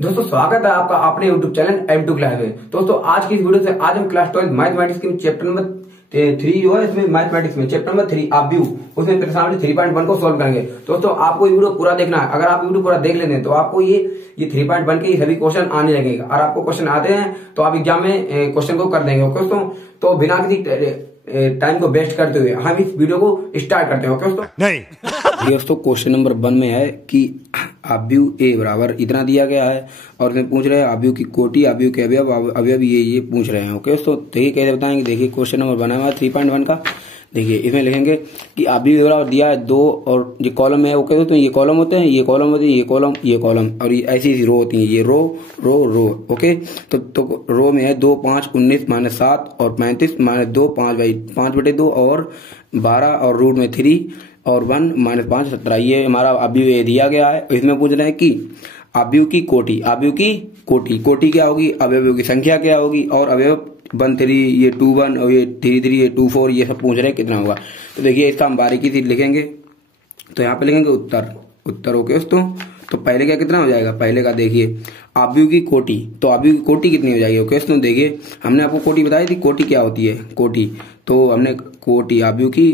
दोस्तों स्वागत है आपका अपने YouTube चैनल M2 क्लास में। दोस्तों आज की इस वीडियो से आज हम क्लास 12 मैथमेटिक्स के चैप्टर नंबर 3 जो है इसमें मैथमेटिक्स में चैप्टर नंबर 3 आप व्यू उसमें प्रश्नावली 3.1 को सॉल्व करेंगे। दोस्तों आपको ये वीडियो पूरा देखना है। अगर आप वीडियो पूरा देख लेते हैं तो आपको ये 3.1 के सभी क्वेश्चन आने लगेगा। और आपको क्वेश्चन आते हैं तो आप एग्जाम में क्वेश्चन को कर देंगे। ओके दोस्तों, तो बिना किसी टाइम को वेस्ट करते हुए हम इस वीडियो को स्टार्ट करते हैं। ओके दोस्तों, नहीं दोस्तों क्वेश्चन नंबर 1 में है कि आव्यूह ए बराबर इतना दिया गया है और इसमें पूछ रहे हैं आव्यूह की कोटि, आव्यूह के अवयव ये पूछ रहे हैं। ओके दोस्तों, देखिए कैसे बताएंगे। देखिए क्वेश्चन नंबर बना हुआ है 3.1 का। देखिए इसमें लिखेंगे कि आव्यूह बराबर दिया है 2 और जो कॉलम है। ओके दोस्तों, ये कॉलम होते हैं, ये कॉलम होती है, ये कॉलम, ये कॉलम और ये ऐसी रो होती है, ये रो रो रो। ओके तो रो में है 2 5 19 -7 और 35 -2 5/2 और 12 और रूट में 3 और 1 -5 17। ये हमारा आव्यूह दिया गया है। इसमें पूछ रहे हैं कि आव्यूह की कोटि, आव्यूह की कोटि क्या होगी, अवयवों की संख्या क्या होगी और अवयव 1 3 ये 2 1 और ये 3 3 ये 2 4 ये सब पूछ रहे हैं कितना होगा। तो देखिए इसका हम बारीकी से लिखेंगे। तो यहाँ पे लिखेंगे उत्तर। ओके दोस्तों, तो पहले का कितना हो जाएगा, पहले का देखिए आव्यूह की कोटि। तो आव्यूह की कोटि कितनी हो जाएगी। ओके दोस्तों, देखिए हमने आपको कोटि बताई थी, कोटि क्या होती है कोटि। तो हमने कोटि आव्यूह की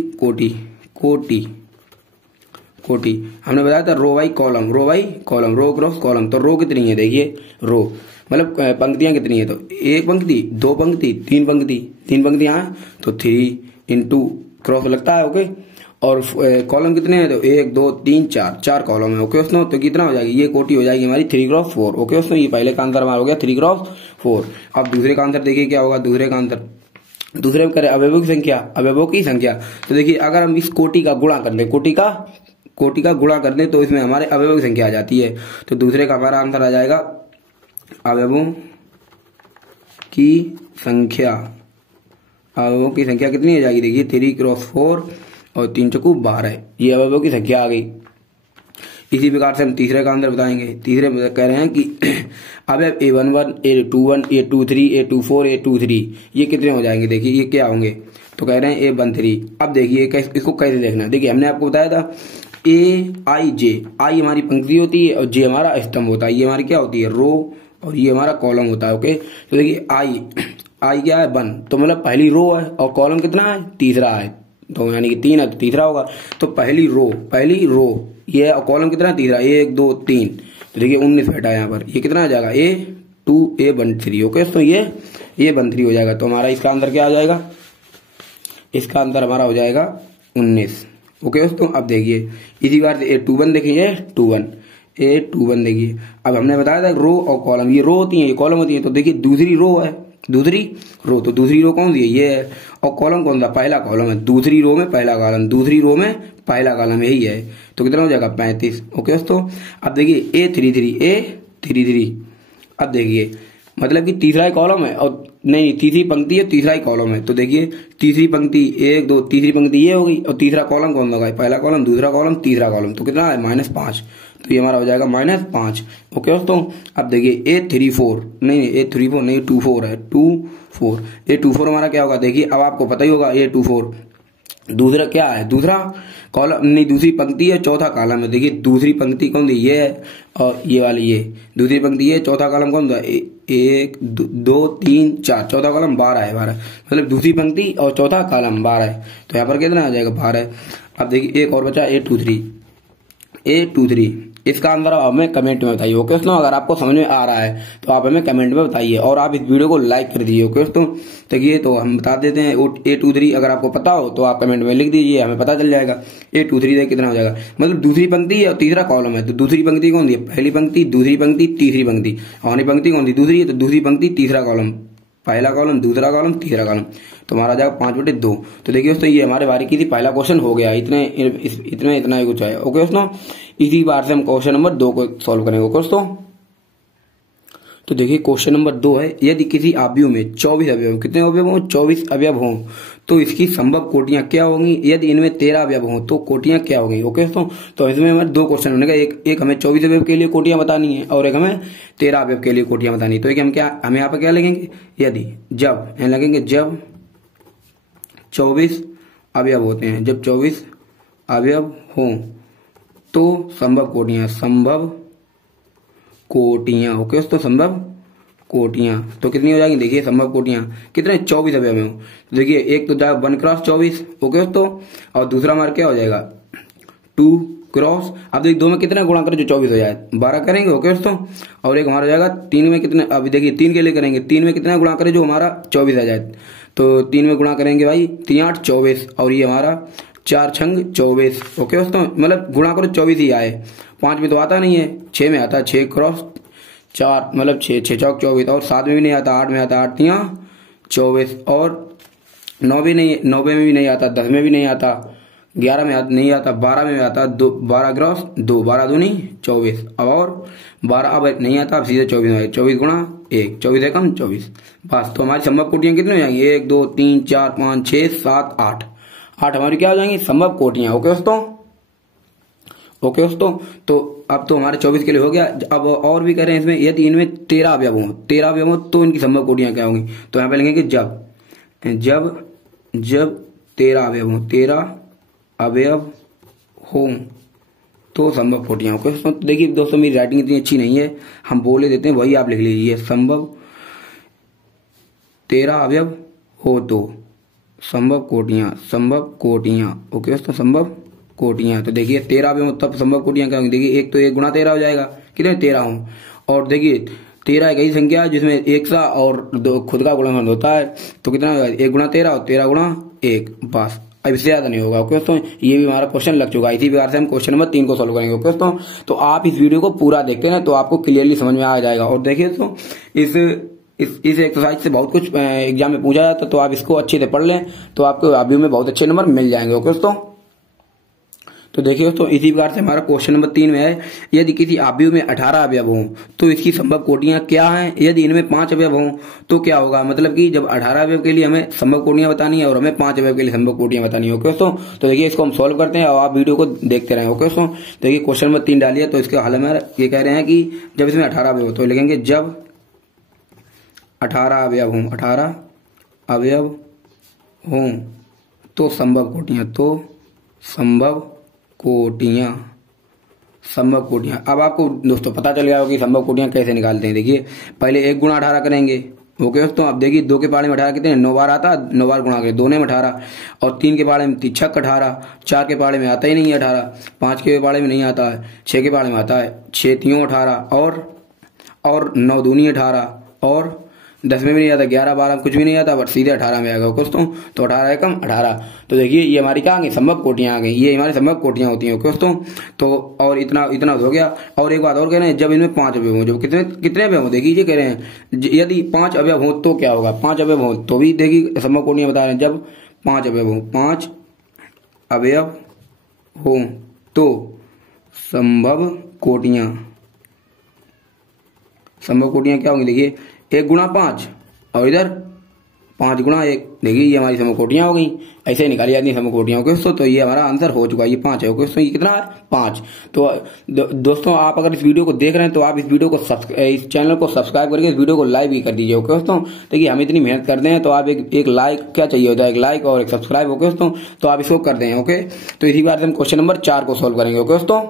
कोटि हमने बताया था row by column, row cross column. तो रो कितनी है, देखिए रो मतलब पंक्तियां कितनी है। तो 1 पंक्ति 2 पंक्ति 3 पंक्तियां तो 3 इंटू क्रॉस लगता है। ओके, और कॉलम कितने हैं तो 1 2 3 4 कॉलम है। ओके दोस्तों, तो कितना हो जाएगी ये कोटि हो जाएगी हमारी 3x4। ओके दोस्तों, ये पहले का आंसर हमारा हो गया 3x4। अब दूसरे का आंसर देखिए क्या होगा। दूसरे में करें अवयवों की संख्या। तो देखिए अगर हम इस कोटि का गुणा कर ले, कोटि का गुणा कर दे तो इसमें हमारे अवयवों की संख्या आ जाती है। तो दूसरे का हमारा आंसर आ जाएगा अवयवों की संख्या कितनी हो जाएगी। देखिए 3x4 और 3 चौकू 12, ये अवयवों की संख्या आ गई। इसी प्रकार से हम तीसरे का आंसर बताएंगे। तीसरे में कह रहे हैं कि अवयव A11 A21 A23 A24 A23 ये कितने हो जाएंगे। देखिए ये क्या होंगे, तो कह रहे हैं A13। अब देखिए इसको कैसे देखना। देखिए हमने आपको बताया था I आई हमारी पंक्ति होती है और J हमारा स्तंभ होता है। ये हमारी क्या होती है रो और ये हमारा कॉलम होता है। ओके, तो देखिए आई क्या है 1, तो मतलब पहली रो है और कॉलम कितना है तीसरा है, तो यानी कि 3 है तो तीसरा होगा। तो पहली रो ये और कॉलम कितना है तीसरा 1 2 3। तो देखिए 19 बैठा है यहाँ पर, ये कितना आ जाएगा A2 A13। ओके, तो ये 13 हो जाएगा। तो हमारा इसका आंसर क्या आ जाएगा, इसका आंसर हमारा हो जाएगा 19। ओके दोस्तों, अब देखिए इसी बार से A21 देखिए A21 देखिए। अब हमने बताया था रो और कॉलम, ये रो होती है ये कॉलम होती है। तो देखिए दूसरी रो तो दूसरी रो कौन सी है ये है, और कॉलम कौन सा पहला कॉलम है। दूसरी रो में पहला कॉलम यही है। तो कितना हो जाएगा 35। ओके दोस्तों, अब देखिए A33। अब देखिए मतलब कि तीसरा ही कॉलम है और नहीं तीसरी पंक्ति है तीसरा ही कॉलम है। तो देखिए तीसरी पंक्ति 1 2 तीसरी पंक्ति ये होगी और तीसरा कॉलम कौन होगा, पहला कॉलम दूसरा कॉलम तीसरा कॉलम। तो कितना है -5, तो ये हमारा हो जाएगा -5। ओके दोस्तों, अब देखिए A34 नहीं 24 है 24। A24 हमारा क्या होगा, देखिए अब आपको पता ही होगा A24 दूसरा क्या है, दूसरा कॉलम नहीं दूसरी पंक्ति है चौथा कॉलम है। देखिए दूसरी पंक्ति कौन सी ये है और ये वाली ये दूसरी पंक्ति है, चौथा कॉलम कौन सा 1 2 3 4 चौथा कॉलम 12 है। मतलब दूसरी पंक्ति और चौथा कॉलम 12 है। तो यहाँ पर कितना आ जाएगा 12। अब देखिए एक और बचा A23। इसका आंसर आप हमें कमेंट में बताइए। ओके दोस्तों, अगर आपको समझ में आ रहा है तो आप हमें कमेंट में बताइए और आप इस वीडियो को लाइक कर दीजिए। ओके दोस्तों, देखिए तो हम बता देते हैं A23 अगर आपको पता हो तो आप कमेंट में लिख दीजिए, हमें पता चल जाएगा। A23 कितना हो जाएगा, मतलब दूसरी पंक्ति और तीसरा कॉलम है। तो दूसरी पंक्ति कौन सी है, पहली पंक्ति दूसरी पंक्ति तीसरी पंक्ति, और पंक्ति कौन सी दूसरी है, तो दूसरी पंक्ति तीसरा कॉलम पहला कॉलम दूसरा कॉलम तीसरा कॉलम। तो हमारा आ जाएगा 5/2। तो देखिए दोस्तों ये हमारे बारीकी थी, पहला क्वेश्चन हो गया। इतना ही कुछ है। ओके दोस्तों, इसी बार से हम क्वेश्चन नंबर 2 को सॉल्व करेंगे। दोस्तों तो देखिए क्वेश्चन नंबर 2 है, यदि किसी आव्यूह में 24 अवयव, कितने अवयव हों 24 अवयव हों तो इसकी संभव कोटियां क्या होंगी। यदि इनमें 13 अवयव हों तो कोटियां क्या होंगी। ओके दोस्तों, तो इसमें हमें 2 क्वेश्चन होने का, एक हमें 24 अवयव के लिए कोटियां बतानी है और एक हमें 13 अवयव के लिए कोटियां बतानी है। तो हम यहाँ पर क्या लगेंगे, यदि जब 24 अवयव होते हैं, जब 24 अवयव हों तो संभव कोटियां। ओके दोस्तों, संभव कोटियां तो कितनी हो जाएंगी, देखिए संभव कोटियां कितने 24 अवयव में हो। तो देखिए एक तो जाएगा 1 क्रॉस 24। ओके दोस्तों, और दूसरा हमारा क्या हो जाएगा 2 क्रॉस, अब देखिए 2 में कितना गुणा करें जो 24 हो जाए 12 करेंगे। ओके दोस्तों, और एक हमारा हो जाएगा 3 में कितने, अभी देखिए 3 के लिए करेंगे, 3 में कितना गुणा करें जो हमारा 24 आ जाए, तो 3 में गुणा करेंगे भाई 3 8 24, और ये हमारा 4 छंग 24। ओके दोस्तों, मतलब गुणा करो 24 ही आए, 5 में तो आता नहीं है, 6 में आता है, 6 क्रॉस 4 मतलब 6 6 चौक 24, और 7 में भी नहीं आता, 8 में आता, 8 3 24, और 9 में भी नहीं आता, 10 में भी नहीं आता, 11 में नहीं आता, 12 में आता, 12 क्रॉस 2, 12 दूनी 24, और 12 अब नहीं आता, अब सीधे 24 में 24 गुणा 1, 24 है कम 24 बस। तो हमारी संभव कोटियां कितनी हो जाएंगी 1 2 3 4 5 6 7 8 8 हमारी क्या हो जाएंगी संभव कोटियां। ओके दोस्तों, ओके दोस्तों, तो अब तो हमारे 24 के लिए हो गया। अब और भी कह रहे हैं इसमें, यदि इनमें 13 अवयव हो तो इनकी संभव कोटियां क्या होंगी, तो यहाँ पे लिखेंगे जब 13 अवयव हो, 13 अवयव हो तो संभव कोटियां। ओके दोस्तों, देखिए दोस्तों मेरी राइटिंग इतनी अच्छी नहीं है, हम बोले देते हैं वही आप लिख लीजिए, संभव 13 अवयव हो तो संभव कोटियां। ओके दोस्तों, संभव कोटियां, तो देखिए 13 अवयव तब संभव कोटियां क्या होंगी, देखिए एक तो 1 गुणा 13 हो जाएगा, कितने 13 हो, और देखिए 13 एक ऐसी संख्या है जिसमें एक सा और दो खुद का गुणनफल होता है, तो कितना होगा 1 गुणा 13 और 13 गुणा 1 बस, अब इससे ज्यादा नहीं होगा। ओके दोस्तों, ये भी हमारा क्वेश्चन लग चुका है, इसी प्रकार से हम क्वेश्चन नंबर 3 को सोल्व करेंगे। ओके दोस्तों, तो आप इस वीडियो को पूरा देखते हैं तो आपको क्लियरली समझ में आ जाएगा। और देखिए दोस्तों इस एक्सरसाइज से बहुत कुछ एग्जाम में पूछा जाता है, तो आप इसको अच्छे से पढ़ लें तो आपको अवयव में बहुत अच्छे नंबर मिल जाएंगे। ओके दोस्तों, तो देखिए दोस्तों इसी प्रकार से हमारा क्वेश्चन नंबर 3 में है, यदि किसी अवयव में 18 अवयव हों तो इसकी संभव कोटियां क्या हैं, यदि इनमें 5 अवयव हों तो क्या होगा, मतलब कि जब 18 अवयव के लिए हमें संभव कोटियां बतानी है और हमें 5 अवयव के लिए संभव कोटियां बतानी है। ओके दोस्तों, तो देखिए इसको हम सॉल्व करते हैं और आप वीडियो को देखते रहें। ओके दोस्तों, देखिए क्वेश्चन नंबर 3 डालिए, तो इसके हल में ये कह रहे हैं कि जब इसमें 18 अवयव हो तो लिखेंगे जब 18 अवयव हों तो संभव कोटियां। अब आपको दोस्तों पता चल गया होगा कि संभव कोटियां कैसे निकालते हैं। देखिए पहले 1 गुणा 18 करेंगे। ओके दोस्तों, अब देखिए 2 के पाड़े में 18 कितने 9 बार आता, 9 बार गुणा करें, 2 में 18, और 3 के पाड़े में 6 18, 4 के पाड़े में आता ही नहीं है 18, 5 के पाड़े में नहीं आता है, 6 के पाड़े में आता है, 6 3 18, और 9 दूनी 18, और 10 में भी नहीं आता, 11 12 कुछ भी नहीं आता, बट सीधे 18 में आएगा। दोस्तों तो 18 है कम 18, तो देखिए ये हमारी क्या आ गई संभव कोटियां आ गई, ये हमारी संभव कोटियां होती हैं। दोस्तों तो और इतना हो गया। और एक बात और कह रहे हैं, जब इनमें 5 अवयव हो, जब कितने अवयव हो, देखिए कह रहे हैं यदि 5 अवयव हो तो क्या होगा, 5 अवयव हो तो भी देखिए संभव कोटियां बता रहे हैं, जब 5 अवयव हो तो संभव कोटियां क्या होंगी, देखिए 1 गुणा 5 और इधर 5 गुणा 1, देखिए ये हमारी समूह कोटियां हो गई, ऐसे ही निकाली जाती है समूह कोटियां। ओके दोस्तों, तो ये हमारा आंसर हो चुका है, ये 5 है। ओके दोस्तों, ये कितना है 5। तो दोस्तों आप अगर इस वीडियो को देख रहे हैं तो आप इस वीडियो को इस चैनल को सब्सक्राइब करके इस वीडियो को लाइक भी कर दीजिए। ओके दोस्तों, देखिए हम इतनी मेहनत करते हैं तो आप एक लाइक क्या चाहिए होता है, एक लाइक और एक सब्सक्राइब। ओके दोस्तों, तो आप इसको कर दें। ओके, तो इसी बार से हम क्वेश्चन नंबर 4 को सोल्व करेंगे। ओके दोस्तों,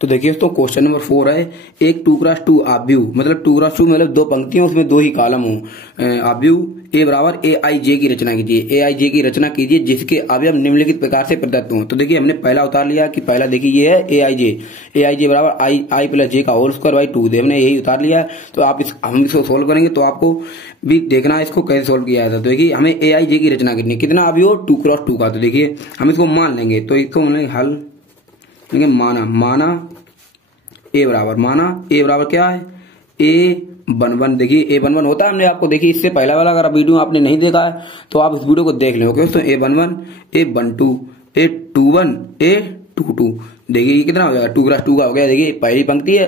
तो देखिए दोस्तों क्वेश्चन नंबर 4 है, एक 2x2 अवयव, मतलब 2x2 मतलब 2 पंक्तियों उसमें 2 ही कॉलम हो, अवयव ए बराबर AIJ की रचना कीजिए। AIJ की रचना कीजिए जिसके अवयव निम्नलिखित प्रकार से प्रदत्त हों। तो देखिए हमने पहला उतार लिया कि पहला देखिए ये है AIJ बराबर I प्लस J का होल स्क्वायर बाई 2, हमने यही उतार लिया। तो आप हम इसको सोल्व करेंगे तो आपको भी देखना है इसको कैसे सोल्व किया जाता है। तो देखिए हमें AIJ की रचना करनी है, कितना अवयव 2x2 का। तो देखिए हम इसको मान लेंगे, तो इसको हल माना ए बराबर क्या है A11। देखिए A11 होता है, हमने आपको देखिए इससे पहला वाला अगर वीडियो आपने नहीं देखा है तो आप इस वीडियो को देख लें। ओके, तो A11 A12 A21 A22, देखिए ये कितना हो जाएगा 2x2 का हो गया। देखिए पहली पंक्ति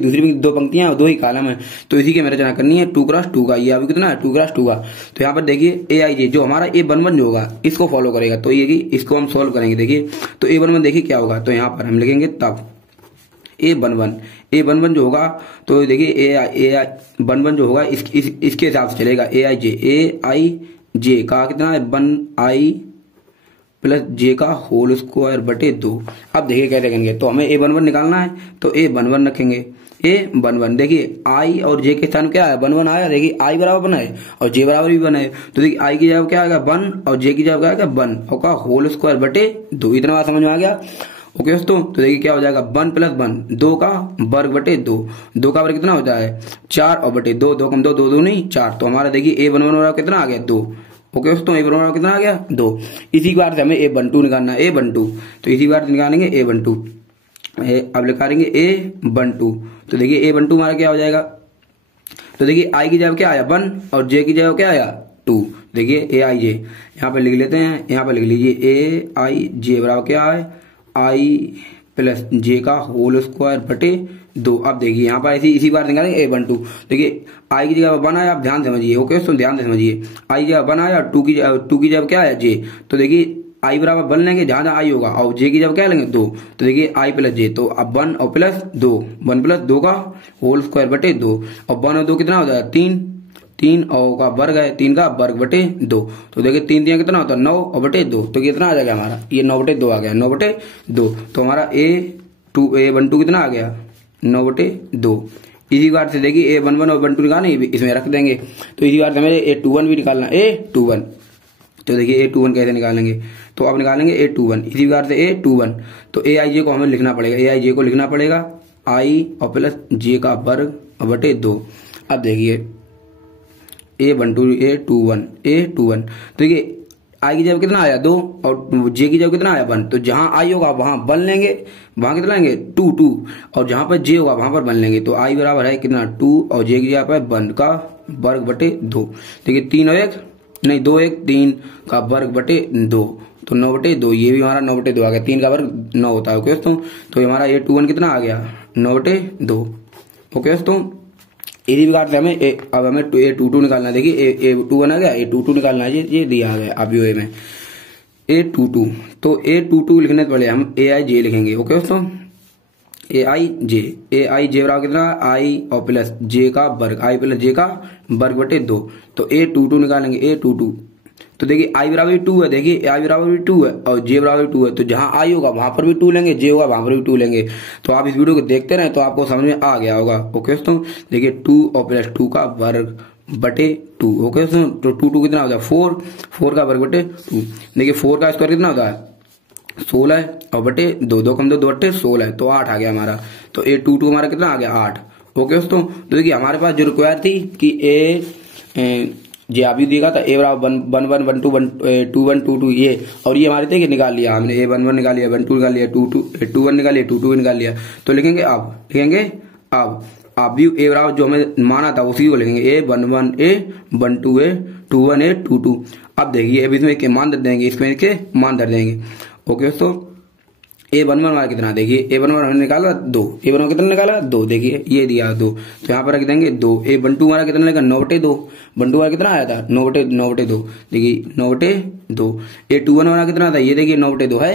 दूसरी पंक्ति 2 पंक्तियां और 2 ही कॉलम है, तो इसी की हमें रचना करनी है 2x2 का। ये अभी कितना है 2x2 का। तो यहाँ पर देखिए AIJ जो हमारा A11 जो होगा इसको फॉलो करेगा, तो ये इसको हम सोल्व करेंगे। देखिए तो A11 देखिए क्या होगा, तो यहाँ पर हम लिखेंगे तब A11 जो होगा, तो देखिए A11 जो होगा इसके हिसाब से चलेगा। AIJ का कितना है 1I प्लस जे का होल स्क्वायर बटे 2। अब देखिए कैसे करेंगे, तो हमें A11 निकालना है तो A11 रखेंगे। A11 देखिए आई और जे के स्थान क्या है 1 आया, देखिए आई बराबर 1 है और जे बराबर भी 1 है, तो देखिए आई की जगह क्या आएगा 1 और जे की जगह क्या आएगा 1 और का होल स्क्वायर बटे 2। इतना बात समझ में आ गया। ओके दोस्तों, तो देखिए क्या हो जाएगा 1 + 1 2 का वर्ग बटे 2। 2 का वर्ग कितना होता है 4 और बटे 2, 2 कम 2 2 2 नहीं 4। तो हमारा देखिए A11 कितना आ गया 2। ओके दोस्तों, A11 कितना आ गया 2। इसी बार से हमें A12 निकालना है, A12 तो इसी बार निकालेंगे A12। अब निकालेंगे A12, तो देखिए A12 हमारा क्या हो जाएगा, तो देखिए आई की जगह क्या आया 1 और जे की जगह क्या आया 2। देखिए AIJ यहाँ पे लिख लेते हैं, यहाँ पे लिख लीजिए AIJ बराबर क्या है आई प्लस जे का होल स्क्वायर बटे 2। अब देखिए यहाँ पर इसी बार निकालेंगे A12। देखिए आई की जगह 1 आया, आप ध्यान समझिए। ओके तो ध्यान से समझिए, आई की जगह 1 आया, 2 की जगह क्या आया जे। तो देखिए आई बराबर 1 लेंगे, जहां आई होगा, और जे की जगह क्या लेंगे 2। तो देखिए आई प्लस जे, तो अब 1 और प्लस 2, 1 + 2 का होल स्क्वायर बटे 2 और 1 और 2 कितना होता है 3, 3 और का वर्ग है 3 का वर्ग बटे 2। तो देखिए 3 3 कितना होता है 9 और बटे 2, तो कितना आ जाएगा हमारा ये 9 बटे 2 आ गया, 9 बटे 2। तो हमारा A12 कितना आ गया 9 बटे 2। इसी बार से देखिए A11 और A12 निकालना इसमें रख देंगे। तो इसी बार से हमें A21 भी निकालना, A21। तो देखिए A21 कैसे निकालेंगे, तो अब निकालेंगे A21 इसी बार से A21। तो AIJ को हमें लिखना पड़ेगा, AIJ को लिखना पड़ेगा आई और प्लस जे का वर्ग बटे 2। अब देखिए A21 तो देखिए आई की जगह कितना आया 2 और जे की जगह कितना आया 1। तो जहां आई होगा वहां 1 लेंगे, वहां कितना लेंगे 2 और जहां पर जे होगा वहां पर 1 लेंगे। तो आई बराबर है कितना 2 और जे की जगह पर 1 का वर्ग बटे 2। देखिए 3 और 1 नहीं 2 1 3 का वर्ग बटे 2, तो 9 बटे 2। ये भी हमारा 9 बटे 2 आ गया, 3 का वर्ग 9 होता है। ओके दोस्तों, तो हमारा A21 कितना आ गया 9 बटे 2। ओके दोस्तों, इसी प्रकार से अब हमें A22 निकालना है। देखिए A21 आ गया, A22 निकालना है, ये दिया गया अब ये में A22। तो A22 लिखने से पहले हम AIJ लिखेंगे। ओके दोस्तों, AIJ बराबर कितना आई और प्लस जे का वर्ग, आई प्लस जे का वर्ग बटे 2। तो A22 निकालेंगे, A22 तो देखिए आई बराबर 2 है, देखिए आई बराबर भी 2 है और जे बराबर 2 है। तो जहां आई होगा वहां पर भी 2 लेंगे, जे होगा वहां पर भी 2 लेंगे। तो आप इस वीडियो को देखते रहे तो आपको समझ में आ गया होगा। ओके दोस्तों, देखिए 2 और प्लस 2 का वर्ग बटे 2। ओके दोस्तों, तो 2 कितना होता है 4 का वर्ग बटे 2। देखिए 4 का स्क्वायर कितना होता है 16 और बटे 2, 2 कम 2 2 बटे 16, तो 8 आ गया हमारा। तो A22 हमारा कितना आ गया 8। ओके दोस्तों, तो देखिए हमारे पास जो रिक्वायर थी कि जे आप भी देगा था A बराबर 1 1 1 2 1 2 1 2 2 ये, और ये हमारे थे कि निकाल लिया हमने A11 निकाल लिया, 1 2 निकाल लिया, 2 2 A21 निकाल लिया, 2 2 निकाल लिया। तो लिखेंगे अब आप भी A बराबर जो हमें माना था उसी को लिखेंगे A11 A12 A21 A22। अब देखिए अब इसमें के मान धर देंगे, इसमें के मान धर देंगे। ओके दोस्तों, A11 हमारा कितना, देखिए A11 हमने निकाला 2, A11 कितना निकाला 2, देखिए ये दिया 2, तो यहाँ पर रख देंगे 2। A12 हमारा कितना लगेगा 9 बटे 2, 12 हमारा कितना आया था 9 बटे 2, देखिए 9 बटे 2। A21 हमारा कितना था, ये देखिए 9 बटे 2 है,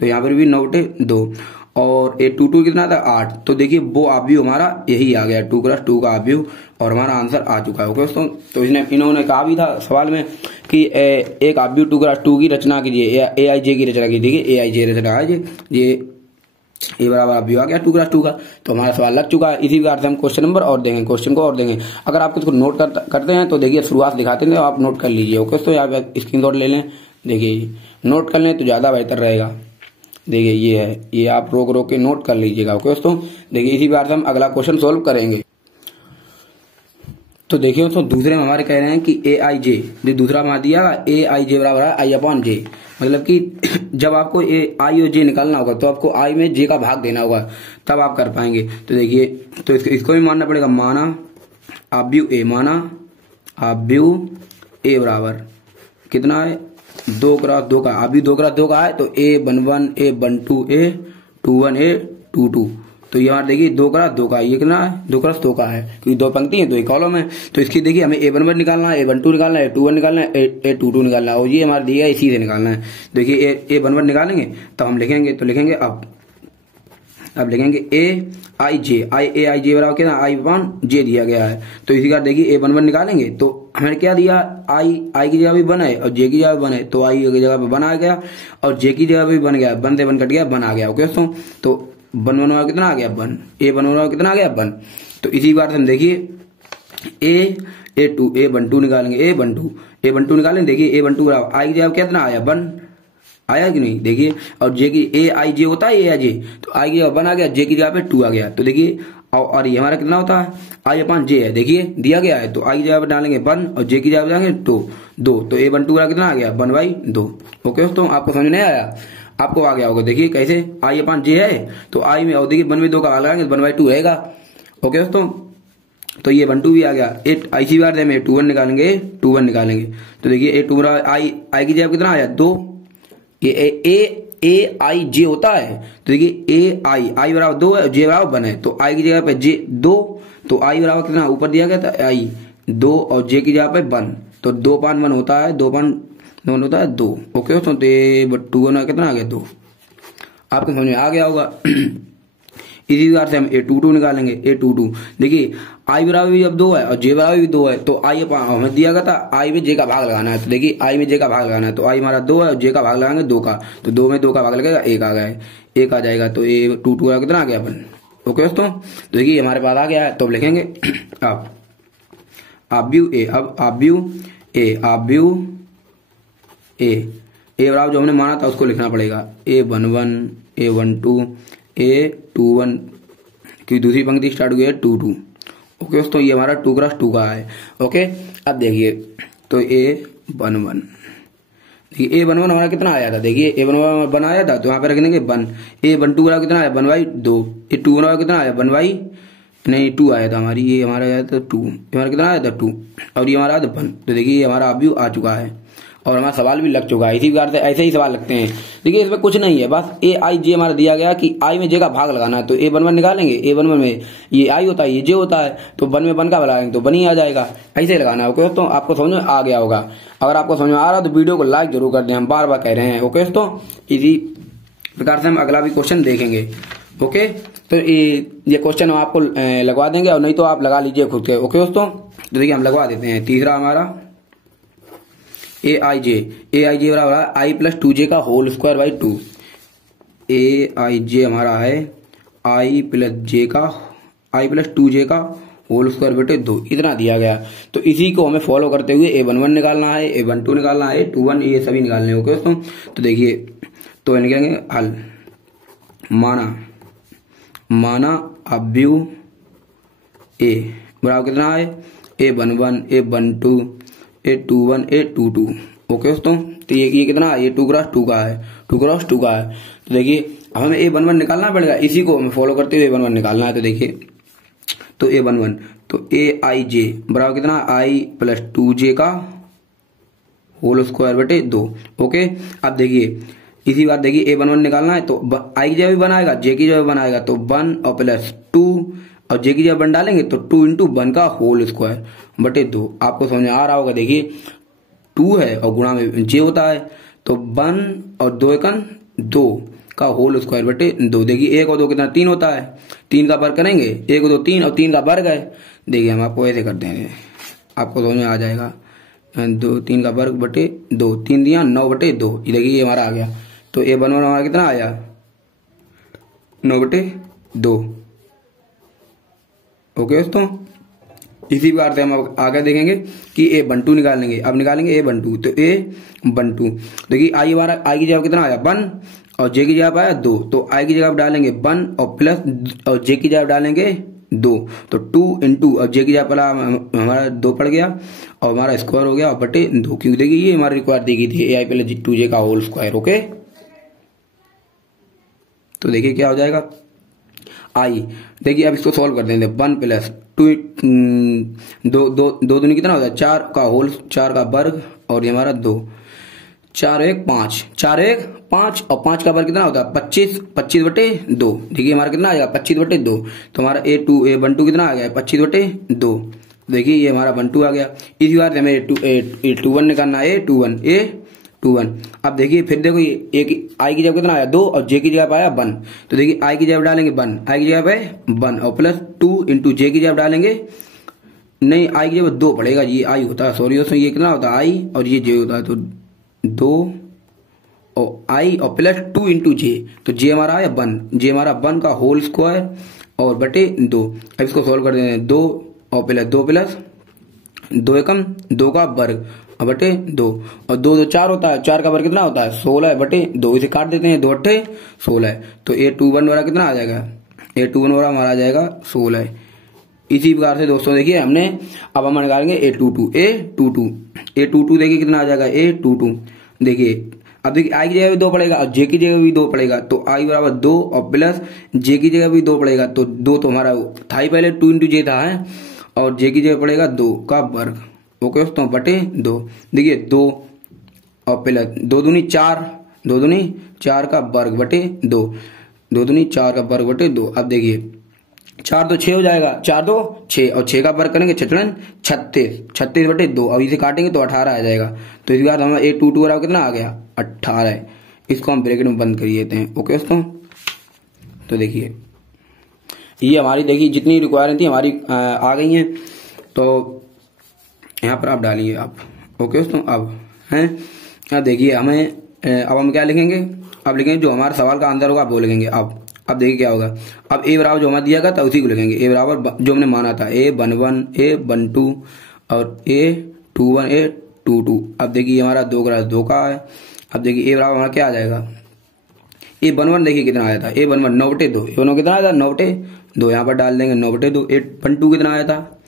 तो यहाँ पर भी 9 बटे 2। और A22 कितना था 8। तो देखिए वो आव्यूह हमारा यही आ गया 2 + 2 का आव्यूह, और हमारा आंसर आ चुका है। ओके दोस्तों, तो इन्होंने कहा भी था सवाल में कि एक आव्यूह 2 + 2 की रचना कीजिए, AIJ की रचना कीजिए। AIJ रचना है ये बराबर आव्यूह आ गया 2 + 2 का। तो हमारा सवाल लग चुका है। इसी प्रकार से हम क्वेश्चन नंबर और देंगे, क्वेश्चन को और देंगे। अगर आप इसको नोट करते हैं तो देखिए शुरुआत दिखाते हैं, आप नोट कर लीजिए। ओके दोस्तों, यहाँ पे स्क्रीनशॉट ले लें, देखिए नोट कर लें तो ज्यादा बेहतर रहेगा। देखिए ये है, ये आप रोक के नोट कर लीजिएगा। ओके दोस्तों, देखिए इसी बार से हम अगला क्वेश्चन सोल्व करेंगे। तो देखिए दोस्तों, दूसरे में हमारे कह रहे हैं कि AIJ, जो दूसरा हमारा दिया AIJ बराबर है I/J, मतलब कि जब आपको I और J निकालना होगा तो आपको I में J का भाग देना होगा, तब आप कर पाएंगे। तो देखिए, तो इसको भी मानना पड़ेगा, माना आव्यूह A, माना आव्यूह A बराबर कितना है 2 × 2 का, आव्यूह 2 × 2 का है, तो A11 A12 A21 A22। तो यहाँ देखिए 2 × 2 का, ये कितना है 2 × 2 का है, क्योंकि 2 पंक्ति है 2 कॉलम है। तो इसकी देखिए हमें A11 निकालना है, A12 निकालना है, A21 निकालना है, A22 निकालना है, और ये हमारा दिया है इसी से निकालना है। देखिए A11 निकालेंगे तो हम लिखेंगे, तो लिखेंगे अब अब लिखेंगे ए आई जे, आई जे बराबर कितना, आई अपॉन जे दिया गया है। तो इसी का देखिए ए 1 निकालेंगे तो हमें क्या दिया, आई की जगह भी 1 है और जे की जगह भी 1 है, तो आई की जगह पे 1 आ गया और जे की जगह भी 1 गया, 1 से 1 कट गया, 1 आ गया। ओके दोस्तों, तो 1 कितना आ गया 1, ए 1 कितना आ गया 1। तो इसी बार से हम देखिए A12 निकालेंगे, A12 निकालेंगे। देखिए A12 बराबर आई की जगह कितना आया 1 आया कि नहीं, देखिए। और जे की ए आई जे होता है, ए आई जे, तो आई की जगह 1 आ गया, जे की जगह पे 2 आ गया। तो देखिए और ये हमारा कितना होता है, आई अपॉन जे है, देखिए दिया गया है। तो आई की जगह पे डालेंगे 1 और जे की जगह पे डालेंगे 2। तो A12 का कितना आ गया 1/2। ओके दोस्तों, आपको समझ नहीं आया, आपको आ गया होगा। देखिए कैसे, आई अपॉन जे है तो आई में, और देखिए 1/2 का भाग लगाएंगे तो 1/2 रहेगा। ओके दोस्तों, तो ये 12 भी आ गया। इसी बार में 21 निकालेंगे, 21 निकालेंगे तो देखिए A2 आई की जगह कितना आया 2, ये ए आई जे होता है। तो देखिए ए आई बराबर 2 है, जे बराबर 1 है, तो आई की जगह पे जे 2, तो आई बराबर कितना ऊपर दिया गया था आई 2 और जे की जगह पे 1, तो 2/1 होता है, 2/1 होता है 2। ओके दोस्तों, तो ये 2 कितना आ गया 2, आपको समझ में आ गया होगा। इसी प्रकार से हम A22 निकालेंगे, A22 देखिए आई बराबर भी अब 2 है और जे बराबर भी 2 है, तो आई हमें दिया गया था आई में जे का भाग लगाना है। तो देखिए आई में जे का भाग लगाना है, तो आई हमारा 2 है और जे का भाग लगाएंगे 2 का, तो 2 में 2 का भाग लगेगा 1 आ गया, 1 आ जाएगा। तो A22 का कितना आ गया 1। ओके दोस्तों, तो देखिए हमारे पास आ गया है। तो अब लिखेंगे आब्यू ए, अब आब्यू ए बराबर जो हमने माना था उसको लिखना पड़ेगा, A11 A12 A21 की दूसरी पंक्ति स्टार्ट हुई है 22। ओके दोस्तों, ये हमारा 2x2 का है। ओके, अब देखिए तो A11, देखिए A11 हमारा कितना आया था, देखिए A11 1 आया था, तो यहाँ पे रख देंगे 1। A12 का कितना आया 1/2, A21 कितना आया 2 आया था हमारी, ये हमारा आया था 2, हमारा कितना आया था 2 और ये हमारा आया था 1। तो देखिए ये हमारा अभी आ चुका है और हमारा सवाल भी लग चुका है। इसी प्रकार से ऐसे ही सवाल लगते हैं। देखिए इसमें कुछ नहीं है, बस ए आई जे हमारा दिया गया कि आई में जे का भाग लगाना है, तो A11 निकालेंगे, A11 में ये आई होता है, ये जे होता है, तो 1 में 1 का लगाएंगे तो 1 ही आ जाएगा, ऐसे ही लगाना है। ओके दोस्तों, आपको समझ में आ गया होगा। अगर आपको समझ में आ रहा है तो वीडियो को लाइक जरूर कर दें, हम बार बार कह रहे हैं। ओके दोस्तों, इसी प्रकार से हम अगला भी क्वेश्चन देखेंगे। ओके, तो ये क्वेश्चन हम आपको लगवा देंगे और नहीं तो आप लगा लीजिए खुद के। ओके दोस्तों, तो देखिए हम लगवा देते हैं। तीसरा हमारा ए आई जे बराबर आई प्लस 2j का होल स्क्वायर बाई 2। ए आई जे हमारा है आई प्लस 2j का होल स्क्वायर बटे 2, इतना दिया गया। तो इसी को हमें फॉलो करते हुए A11 निकालना है, A12 निकालना है, A21 ये सभी निकालने हैं। ओके दोस्तों, तो देखिए तो निकालेंगे हल। माना अब्यू ए बराबर कितना है A11 A12 A21 A22। Okay दोस्तों, तो ये कितना है, ये 2x2 का है, 2x2 का है। तो देखिए हमें A11 निकालना पड़ेगा, इसी को हमें फॉलो करते हुए A11 निकालना है। तो देखिए तो A11 तो ए आई जे बराबर कितना आई प्लस 2j का होल स्क्वायर बटे 2। ओके, अब देखिए इसी बात देखिए A11 निकालना है, तो आई की जगह भी बनाएगा, जे की जगह बनाएगा, तो 1 और प्लस 2 और जे की जगह 1 डालेंगे तो 2 × 1 का होल स्क्वायर बटे 2। आपको समझ में आ रहा होगा। देखिए 2 है और गुणा में जे होता है, तो 1 और 2 × 2 का होल स्क्वायर बटे 2। देखिए 1 और 2 कितना 3 होता है, 3 का वर्ग करेंगे, 1 और 2 3 और 3 का वर्ग है। देखिए हम आपको ऐसे कर देंगे, आपको समझ में आ जाएगा। 2 3 का वर्ग बटे 2, 3 दिया 9 बटे 2। देखिए ये हमारा आ गया। तो A11 हमारा कितना आया 9 बटे 2। ओके दोस्तों, इसी प्रकार से हम अब आगे देखेंगे कि A12 निकालेंगे। अब निकालेंगे A12, तो A12 देखिए आई हमारा आई की जगह कितना आया 1 और जे की जगह आया 2, तो आई की जगह डालेंगे 1 और प्लस और जे की जगह डालेंगे 2, तो 2 × और जे की जगह पहला हमारा 2 पड़ गया और हमारा स्क्वायर हो गया बटे 2, क्योंकि देखिए ये हमारी रिक्वायर दी गई थी आई प्लस 2j का होल स्क्वायर। ओके, तो देखिए क्या हो जाएगा आई। देखिए अब इसको सॉल्व कर देंगे, 1 प्लस 2 2 कितना होता है 4 का होल 4 का वर्ग और ये हमारा 2 4 1 5 4 1 5 और 5 का वर्ग कितना होता है 25 25 बटे 2। देखिए हमारा कितना आ गया 25 बटे 2। तो हमारा A12 कितना आ गया 25 बटे 2। देखिए ये हमारा 12 आ गया। इसी बात हमें A21 निकालना है, A21 2 1। अब देखिए फिर देखो ये एक आई की जगह कितना आया 2 और जे की जगह पे आया 1। तो देखिए आई की जगह डालेंगे 1, आई की जगह पे 1 और प्लस 2 इंटू जे की जगह डालेंगे, नहीं आई की जगह 2 पड़ेगा, ये आई होता है, सॉरी दोस्तों ये कितना होता है आई और ये जे होता है, तो 2 और आई और प्लस 2 इंटू जे, तो जे हमारा आया 1, जे हमारा 1 का होल स्क्वायर और बटे 2। अब इसको सोल्व कर देते हैं, 2 और प्लस 2 एकम 2 का वर्ग और बटे 2 और 2 2 4 होता है, 4 का वर्ग कितना होता है 16 बटे 2, इसे काट देते हैं, 2 8 16, तो A21 वाला कितना आ जाएगा, A21 वाला हमारा आ जाएगा 16। इसी प्रकार से दोस्तों देखिए हमने अब हम निकालेंगे A22 देखिए कितना आ जाएगा A22। देखिए अब देखिए आई की जगह भी 2 पड़ेगा और जे की जगह भी 2 पड़ेगा, तो आई बराबर 2 और प्लस जे की जगह भी 2 पड़ेगा, तो 2 तो हमारा था ही पहले 2 इंटू जे था है, और जे की जगह पड़ेगा 2 का वर्ग, ओके दोस्तों बटे 2। देखिए 2 और प्लस 2 दूनी 4, 2 दूनी 4 का वर्ग बटे 2, 2 दूनी 4 का वर्ग बटे 2। अब देखिए 4 तो 6 हो जाएगा, 4 2 6 और 6 का वर्ग करेंगे 36 बटे 2, अब इसे काटेंगे तो 18 आ जाएगा। तो इसके बाद हमारा A22 बराबर कितना आ गया 18। इसको हम ब्रैकेट में बंद कर देते हैं, ओके दोस्तों। तो देखिए ये हमारी देखिए जितनी रिक्वायरमेंट थी हमारी आ गई हैं, तो यहाँ पर आप डालिए आप, ओके दोस्तों। अब हैं अब देखिए हमें अब हम क्या लिखेंगे, अब लिखेंगे जो हमारे सवाल का आंसर होगा आप वो लिखेंगे। अब देखिए क्या होगा, अब ए बराबर जो हमें दिया गया था उसी को लिखेंगे, ए बराबर जो हमने माना था A11 A12 और A21 A22। अब देखिए हमारा 2 ग्रास 2 का है। अब देखिए ए बराबर हमारा क्या आ जाएगा, A11 देखिए कितना आया था, A11 9 बटे 2, A11 कितना आया था 9 बटे 2, यहाँ पर डाल देंगे 9 बटे 2। A12 कितना आया था,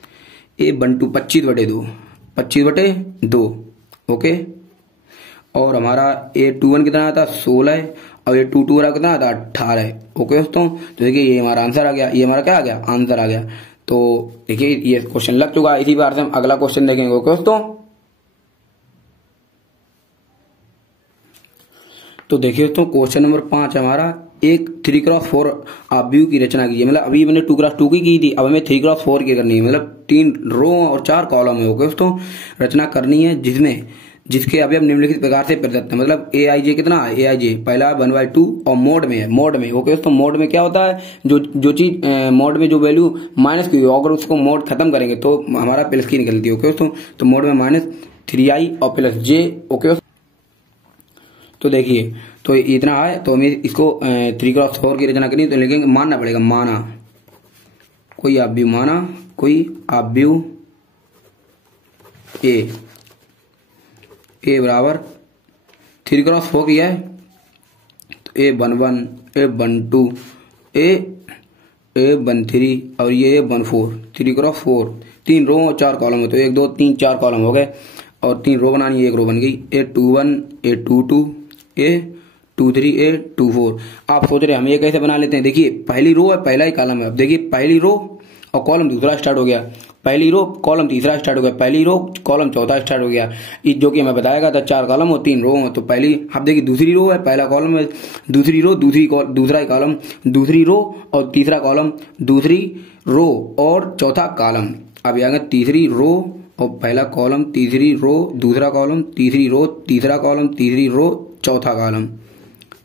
A12 25 बटे 2, 25 बटे 2, ओके। और हमारा A21 कितना आया था 16 और A22 वाला कितना आया था 18, ओके दोस्तों। तो देखिए ये हमारा आंसर आ गया, ये हमारा क्या आ गया आंसर आ गया। तो देखिए ये क्वेश्चन लग चुका है, इसी बार से हम अगला क्वेश्चन देखेंगे, ओके दोस्तों। तो देखिए दोस्तों क्वेश्चन नंबर 5 हमारा एक 3x4 आव्यूह की रचना कीजिए। मतलब अभी मैंने 2x2 की थी, अब हमें 3x4 की करनी है, मतलब 3 रो और 4 कॉलम है, ओके दोस्तों। रचना करनी है जिसके अवयव निम्नलिखित प्रकार से प्रदत्त है। मतलब AIJ कितना है, AIJ पहला 1/2 और मोड में है, मोड में, ओके दोस्तों। मोड में क्या होता है, जो चीज मोड में जो वैल्यू माइनस की हो, अगर उसको मोड खत्म करेंगे तो हमारा प्लस की निकलती है, ओके दोस्तों। तो मोड में -3i और प्लस j, ओके। तो देखिए तो इतना है, तो हमें इसको 3x4 की रचना करनी है, तो लिखेंगे मानना पड़ेगा, माना कोई आव्यूह, माना कोई आव्यूह ए बराबर 3x4 किया है, तो A11 A12 A13 और ये A14, 3x4 3 रो और 4 कॉलम है, तो 1 2 3 4 कॉलम हो गए और 3 रो बनानी है, 1 रो बन गई। A21 A22 A23 A24। आप सोच रहे हैं हम ये कैसे बना लेते हैं, देखिए पहली रो है पहला ही कॉलम है। अब देखिए पहली रो और कॉलम दूसरा स्टार्ट हो गया, पहली रो कॉलम तीसरा स्टार्ट हो गया, पहली रो कॉलम चौथा स्टार्ट हो गया, जो कि हमें बताया गया था 4 कॉलम और 3 रो हो। तो पहली अब देखिए दूसरी रो है पहला कॉलम है, दूसरी रो दूसरा कॉलम, दूसरी रो और तीसरा कॉलम, दूसरी रो और चौथा कॉलम। अब यहाँ तीसरी रो और पहला कॉलम, तीसरी रो दूसरा कॉलम, तीसरी रो तीसरा कॉलम, तीसरी रो चौथा कॉलम,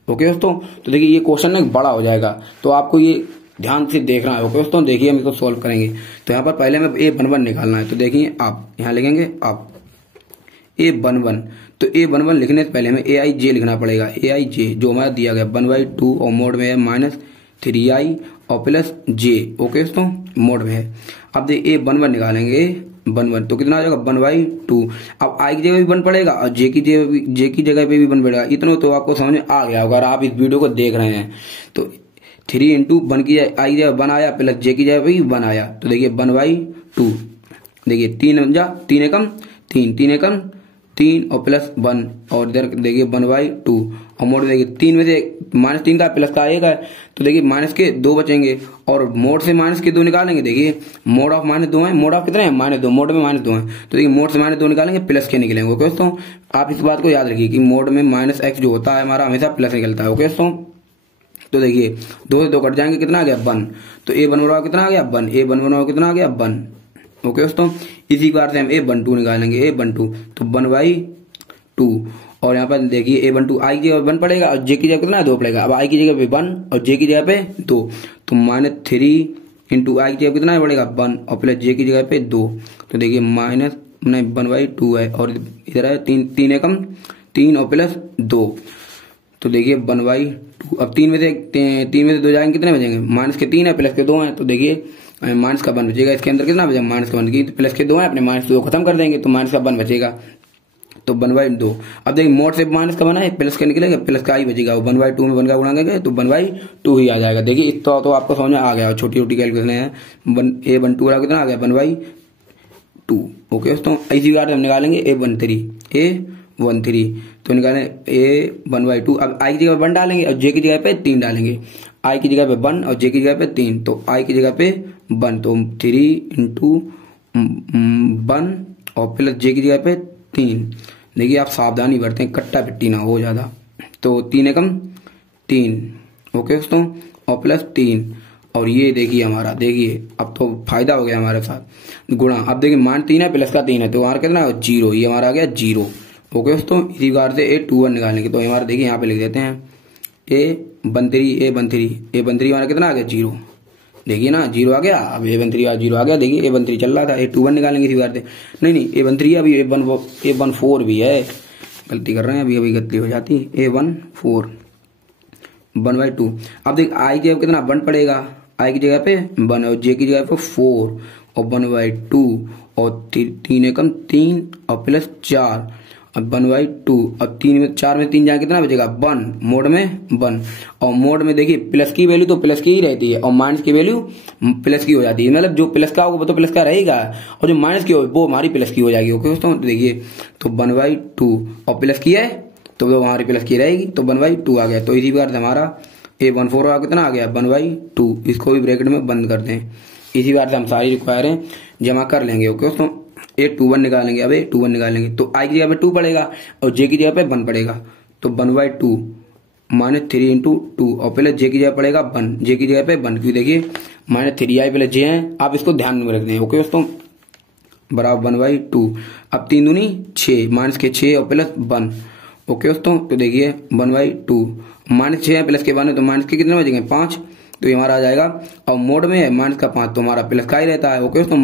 ओके दोस्तों। तो देखिए ये क्वेश्चन ना बड़ा हो जाएगा, तो आपको ये ध्यान से देखना है, ओके दोस्तों। देखिए हम इसको सॉल्व करेंगे, तो यहाँ पर पहले हमें A11 निकालना है। तो देखिए आप यहाँ लिखेंगे आप A11, तो A11 लिखने से पहले हमें AIJ लिखना पड़ेगा, AIJ जो हमारा दिया गया 1/2 और मोड में है -3i और प्लस j, ओके दोस्तों मोड में है। अब देखिए A11 निकालेंगे 1 तो कितना आ जाएगा 1/2। अब i की जगह भी 1 पड़ेगा और j की जगह पे भी 1 पड़ेगा। इतना तो आपको समझ में आ गया होगा, अगर आप इस वीडियो को देख रहे हैं। तो 3 इंटू 1 की i की जगह 1 आया प्लस j की जगह पे भी 1 आया, तो देखिए 1/2। देखिए 3 एकम 3 3 और प्लस 1 और इधर देखिए 1/2 और मोड देखिए 3 में से -3 का प्लस का 1 है, तो देखिए माइनस के 2 बचेंगे और मोड से माइनस के 2 निकालेंगे। देखिए मोड ऑफ -2 है, मोड ऑफ कितने हैं -2, मोड में -2 है, तो देखिए मोड से -2 निकालेंगे प्लस के निकलेंगे, ओके दोस्तों। आप इस बात को याद रखिए कि मोड में -x जो होता है हमारा हमेशा प्लस निकलता है, ओके दोस्तों। तो देखिए 2 से 2 कट जाएंगे, कितना आ गया 1, तो A11 कितना आ गया 1, A11 कितना आ गया 1, ओके दोस्तों। इसी बार से हम A12 निकालेंगे, A12 तो 1/2 और यहाँ पर देखिए A12 आई की जगह 1 पड़ेगा और जे की जगह कितना 2 पड़ेगा। अब आई की जगह पे 1 और जे की जगह पे 2, तो -3 इंटू आई की जगह कितना पड़ेगा 1 और प्लस जे की जगह पे 2, तो देखिए -1/2 है और इधर है 3 एकम 3 और प्लस 2, तो देखिए 1/2। अब 3 में से 2 जाएंगे कितने बचेंगे, -3 है प्लस के 2 है, तो देखिए माइनस का 1 बचेगा। इसके अंदर कितना बचेगा -1 की प्लस के 2 है, अपने -2 खत्म कर देंगे तो माइनस का 1 बचेगा, तो 1/2। अब देखिए मोड से माइनस का बना है, प्लस का निकलेगा, प्लस का ही बचेगा, 1/2 में 1 का गुणा करेंगे तो 1/2 ही आ जाएगा। देखिए इतना तो आपको समझ में आ गया, छोटी छोटी कैलकुलेशन है। A12 कितना आ गया 1/2। ओके दोस्तों, इसी बार हम निकालेंगे A13 तो निकालें A1/2। अब आई की जगह 1 डालेंगे और जे की जगह पे 3 डालेंगे, आई की जगह पे 1 और जे की जगह पे 3, तो आई की जगह पे 1, तो 3 इंटू 1 और प्लस जे की जगह पे 3। देखिए आप सावधानी बरतें, कट्टा पिट्टी ना हो ज्यादा, तो 3 एकम 3। ओके दोस्तों, और प्लस 3 और ये देखिए हमारा, देखिए अब तो फायदा हो गया हमारे साथ गुणा। अब देखिए -3 है प्लस का 3 है, तो हमारा कितना 0, ये हमारा आ गया 0। ओके दोस्तों, इसी प्रकार से A21 निकालेंगे, तो हमारा देखिए यहाँ पे लिख देते हैं A13 हमारा कितना आ गया 0, देखिए ना 0 आ गया। अब A13 0 आ गया, देखिए A13 चल रहा था, A21 निकालेंगे इसी प्रकार से। नहीं A13 अभी A14 भी है, गलती कर रहे हैं, अभी गलती हो जाती है। A14 1/2। अब देख आई की जगह कितना 1 पड़ेगा, आई की जगह पे 1 और जे की जगह पे 4 और 1/2 और 3 एकम 3 और प्लस 4 अब 1/2। अब 4 में 3 जाए कितना बचेगा 1, मोड में 1 और मोड में देखिए प्लस की वैल्यू तो प्लस की ही रहती है और माइनस की वैल्यू प्लस की हो जाती है, मतलब जो प्लस का होगा वो तो प्लस का रहेगा और जो माइनस की होगी वो हमारी प्लस की हो जाएगी। ओके दोस्तों, तो देखिए तो 1/2 और प्लस की है तो वो हमारी प्लस की रहेगी, तो 1/2 आ गया। तो इसी बार हमारा A14 कितना आ गया 1/2, इसको भी ब्रैकेट में बंद कर दें। इसी बार से हम सारी रिक्वायरें जमा कर लेंगे। ओके दोस्तों, A21 निकालेंगे। अब A21 निकालेंगे तो आई की जगह पे 2 पड़ेगा और जे की जगह पे 1 पड़ेगा, तो 1/2 -3 इंटू 2 और प्लस जे की जगह पड़ेगा 1, जे की जगह पे 1, क्योंकि देखिए -3i प्लस जे है, आप इसको ध्यान में रख दें। ओके दोस्तों, बराबर 1/2। अब 3 दूनी 6, माइनस के 6 और प्लस 1। ओके दोस्तों, तो देखिए 1/2 -6 है प्लस के 1 है, तो माइनस के कितने बचेंगे 5, तो ये हमारा आ जाएगा। और मोड में है माइनस का 5, तो हमारा प्लस का ही रहता है। ओके दोस्तों,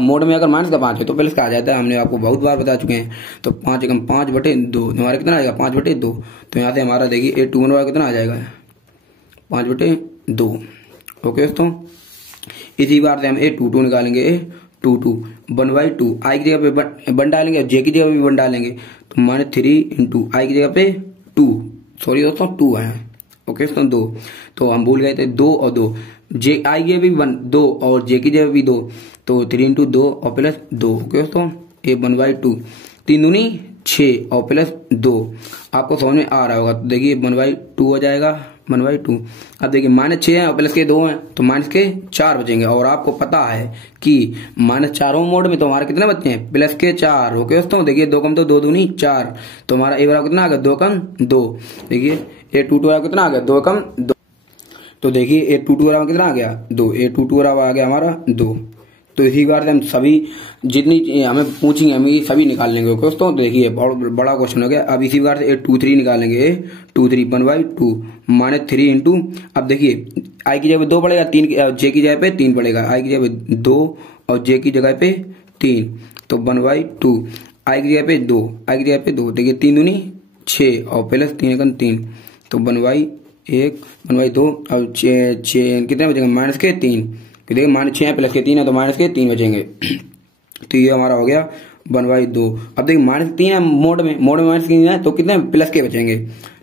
मोड में अगर माइनस का 5 है तो प्लस का आ जाता है, हमने आपको बहुत बार बता चुके हैं। तो 5 एकम 5/2 हमारा कितना आएगा 5/2, तो यहाँ से हमारा देखिए A21 कितना आ जाएगा 5/2। ओके दोस्तों, इसी बार से हम A22 निकालेंगे। A22 1/2 आई की जगह पे 1 डालेंगे और जे की जगह पे 1 डालेंगे, तो -3 इंटू आई की जगह पे 2, सॉरी दोस्तों 2 है। ओके दोस्तों 2, तो हम भूल गए थे 2 और 2, जे आई की भी 1 2 और जे की जगह भी 2, तो 3 इंटू 2 और प्लस 2। ओके दोस्तों, ये 1/2 3 दूनी 6 और प्लस 2, आपको समझ में आ रहा होगा। तो देखिए 1/2 हो जाएगा 1/2। अब देखिए -6 है और प्लस के 2 हैं, तो माइनस के 4 बचेंगे और आपको पता है कि -4 मोड में तो हमारे कितने बचते हैं प्लस के 4। ओके दोस्तों, देखिए 2 कम 2 दूनी 4, तो हमारा ए बराबर कितना आ गया 2 कम 2। देखिए A22 कितना आ गया 2 कम 2, तो देखिए A22 बराबर कितना आ गया 2, A22 बराबर आ गया हमारा 2। तो इसी बार से हम सभी जितनी हमें पूछेंगे हम ये सभी निकाल लेंगे। दोस्तों तो देखिए बड़ा क्वेश्चन हो गया। अब इसी बार से A23 निकालेंगे। A23 1/2 -3 इंटू, अब देखिए आई की जगह 2 पड़ेगा, 3 जे की जगह पे 3 पड़ेगा, आई की जगह 2 और जे की जगह पे 3, तो 1/2 आई की जगह पे 2, आई की जगह पे 2, देखिए 3 दूनी 6 और प्लस 3 एकम 3, तो 1/2 और 6 कितने बचेंगे -3, देखिए -6 है प्लस के 3 है तो -3 बचेंगे। तो ये हमारा हो गया 1/2। अब देखिए -3 है मोड में -3 है तो कितने प्लस के बचेंगे,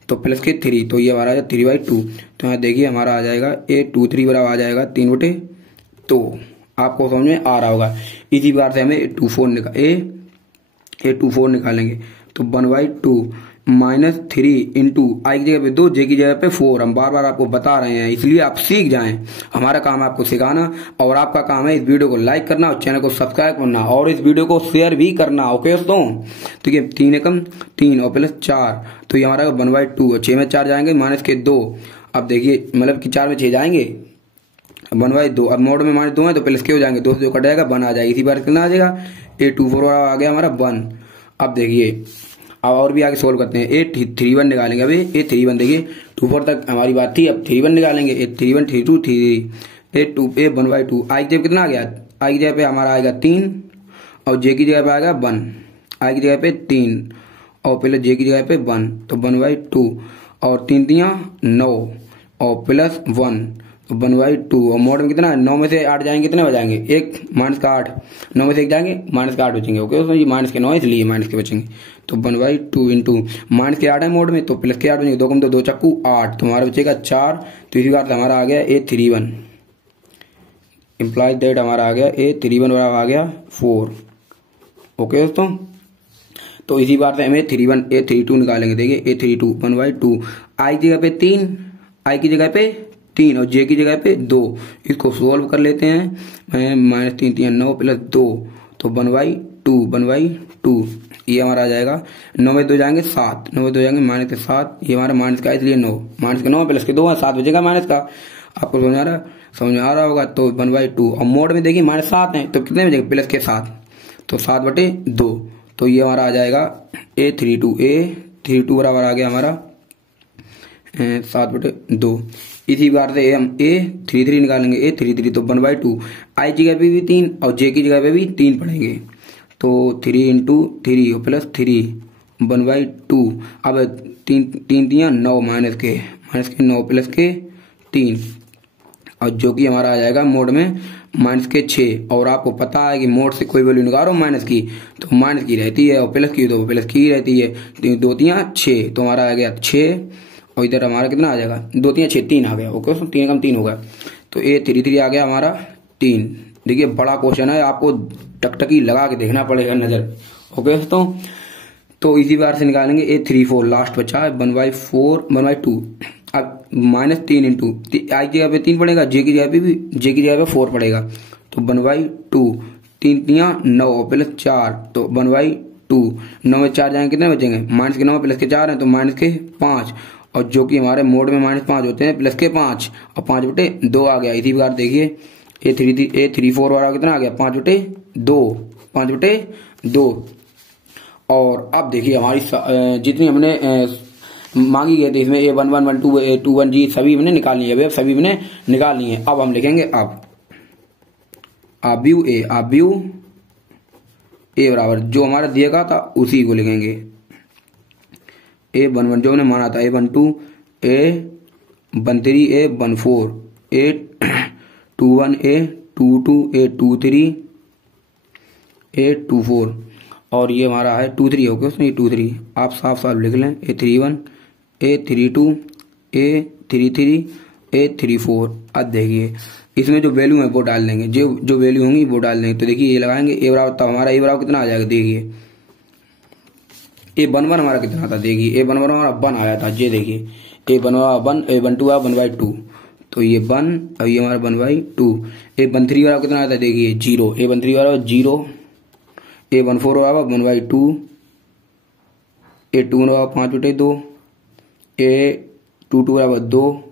तो प्लस के 3, तो ये हमारा 3/2। तो यहाँ देखिए हमारा आ जाएगा A23 बराबर आ जाएगा 3/2। आपको समझ में आ रहा होगा। इसी प्रकार से हमें A24 निकालेंगे, तो 1/2 -3 इंटू आई की जगह पे 2, जे की जगह पे 4। हम बार बार आपको बता रहे हैं इसलिए आप सीख जाएं। हमारा काम है आपको सिखाना और आपका काम है इस वीडियो को लाइक करना और चैनल को सब्सक्राइब करना और इस वीडियो को शेयर भी करना। ओके दोस्तों, तो ये 3 एकम 3 और प्लस 4, तो ये हमारा 1/2 और 6 में 4 जाएंगे -2। अब देखिए मतलब कि 4 में 6 जाएंगे 1/2। अब मोड में -2 है तो प्लस के हो जाएंगे, 2 से 2 कट जाएगा 1 आ जाएगा। इसी बार कितना आ जाएगा A24 आ गया हमारा 1। अब देखिए अब और भी आगे सोल्व करते हैं। ए 3 1 निकालेंगे। अभी ए 3 1 देखिए 2 4 तक हमारी बात थी, अब 3 1 निकालेंगे। ए 3 1 3 2 3 ए 1/2 आई की जगह कितना आ गया, आई की जगह पे हमारा आएगा 3 और जे की जगह पे आएगा 1, आई की जगह पे 3 और प्लस जे की जगह पे 1, तो 1/2 और 3 3 9 और प्लस 1 तो 1/2 और मोड में कितना 9 में से 8 जाएंगे कितने बजाएंगे 1 माइनस का 8, 9 में से 1 जाएंगे माइनस का 8 बचेंगे। ओके तो ये माइनस के 9 इसलिए माइनस के बचेंगे, तो 1/2 इंटू माइनस के 8 है मोड में तो प्लस के 8 बचेंगे, 2 कम 2 2 चक्कू 8 तो हमारा बचेगा 4। तो इसी बार से हमारा आ गया A31 इम्प्लाइज दैट हमारा आ गया A31 बराबर आ गया 4। ओके दोस्तों, तो इसी बार से हमें A32 निकालेंगे। देखिए A32 1/2 आई की जगह पे 3, आई की जगह पे 3 और जे की जगह पे 2, इसको सोल्व कर लेते हैं। -3 3 9 प्लस 2 तो 1/2 ये हमारा आ जाएगा। 9 में 2 जाएंगे 7, 9 में 2 जाएंगे माइनस के 7, ये हमारा माइनस का इसलिए 9, माइनस के 9 प्लस के 2 है 7 बचेगा माइनस का। आपको समझ आ रहा होगा। तो 1/2 और मोड में देखिए -7 है तो कितने बचेंगे प्लस के 7 तो 7/2 तो ये हमारा आ जाएगा A32 बराबर आ गया हमारा 7/2। इसी बार से हम A33 निकालेंगे। A33 तो 1/2 आई की जगह पे भी 3 और जे की जगह पे भी 3 पढ़ेंगे तो 3 इंटू 3 और प्लस 3 1/2। अब 3 9 माइनस के 9 प्लस के 3 और जो कि हमारा आ जाएगा मोड में -6। और आपको पता है कि मोड से कोई वैल्यू निकालो माइनस की तो माइनस की रहती है और प्लस की तो प्लस की रहती है। 2 3 6 तो हमारा आ गया 6 और इधर हमारा कितना आ जाएगा 2 3 6 3 आ गया। ओके 3 कम 3 होगा तो A33 आ गया हमारा 3। देखिए बड़ा क्वेश्चन है, आपको टकटकी लगा के देखना पड़ेगा नजर। ओके दोस्तों, तो इसी बार से निकालेंगे A34 लास्ट बचा है 1/2। अब -3 इंटू आई की जगह पे 3 पड़ेगा, जे की जगह पे 4 पड़ेगा तो 1/2 3 3 9 प्लस 4 तो 1/2। 9 में 4 जाएंगे कितने बचेंगे माइनस के 9 प्लस के 4 है तो माइनस के 5 और जो कि हमारे मोड में -5 होते हैं प्लस के 5 और 5/2 आ गया। इसी प्रकार देखिए A34 वाला कितना आ गया 5/2। और अब देखिए हमारी जितनी हमने मांगी गई थी इसमें A11 A12 A21 जी सभी हमने निकालनी है, सभी हमने निकालनी है। अब हम लिखेंगे अब आब्यू ए बराबर जो हमारा दिया गया था उसी को लिखेंगे। A11 जो हमने माना था A12 A13 A14 A21 A22 A23 A24 और ये हमारा है 23 हो गया उसमें 23 आप साफ लिख लें। A31 A32 A33 A34। अब देखिए इसमें जो वैल्यू है वो डाल देंगे, जो वैल्यू होंगी वो डाल देंगे। तो देखिए ये लगाएंगे A बराबर, तो हमारा A बराबर कितना आ जाएगा देखिए A11 हमारा कितना था देखिए A11 हमारा 1 आया था। ये देखिए A11 1 A12 1/2 तो ये 1 और ये हमारा 1/2। A13 वाला कितना आता है देखिए 0, A13 वाला 0, A14 बराबर 1/2, A21 बराबर 5/2, A22 बराबर 2,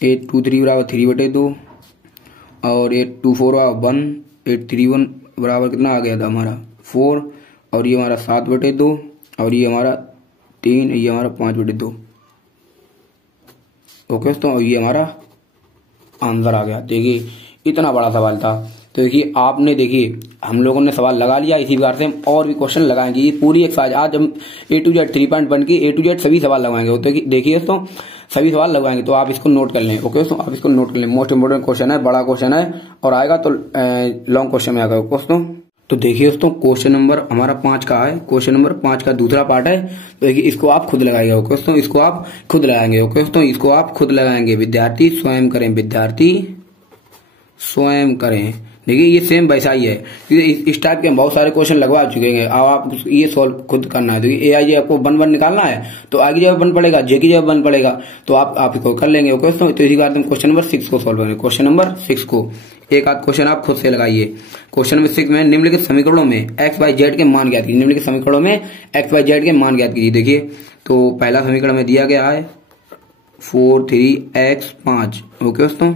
A23 बराबर 3/2 और A24 बराबर 1, A31 बराबर कितना आ गया था हमारा 4 और ये हमारा 7/2 और ये हमारा 3, ये हमारा 5/2। ओके दोस्तों, ये हमारा आंसर आ गया। देखिए इतना बड़ा सवाल था। तो देखिए आपने देखिए हम लोगों ने सवाल लगा लिया, इसी प्रकार से हम और भी क्वेश्चन लगाएंगे। ये पूरी एक्सरसाइज आज हम A to Z 3.1 की A to Z सभी सवाल लगाएंगे। तो देखिए दोस्तों सभी सवाल लगाएंगे तो आप इसको नोट कर लें। ओके दोस्तों, आप इसको नोट कर लें। मोस्ट इंपोर्टेंट क्वेश्चन है, बड़ा क्वेश्चन है और आएगा तो लॉन्ग क्वेश्चन में आएगा दोस्तों। तो देखिए दोस्तों क्वेश्चन नंबर हमारा 5 का है, क्वेश्चन नंबर 5 का दूसरा पार्ट है। तो देखिए इसको आप खुद लगाइएगा। ओके दोस्तों, इसको आप खुद लगाएंगे। ओके दोस्तों, इसको आप खुद लगाएंगे। विद्यार्थी स्वयं करें, विद्यार्थी स्वयं करें। देखिए ये सेम वैसा ही है, इस टाइप के हम बहुत सारे क्वेश्चन लगवा चुके हैं। अब आप ये सॉल्व खुद करना है। देखिए ए आई जे आपको 1 1 निकालना है तो आगे जगह 1 पड़ेगा, जे की जगह 1 पड़ेगा तो आप इसको कर लेंगे। ओके दोस्तों, तो इसी बात हम क्वेश्चन नंबर 6 को सॉल्व करेंगे। क्वेश्चन नंबर 6 को एक आध क्वेश्चन आप खुद से लगाइए। क्वेश्चन नंबर 6 में निम्नलिखित समीकरणों में एक्स वाई जेड के मान ज्ञात कीजिए। निम्नलिखित समीकरणों में एक्स वाई जेड के मान ज्ञात कीजिए। देखिए तो पहला समीकरण में दिया गया है 4 3x 5। ओके दोस्तों,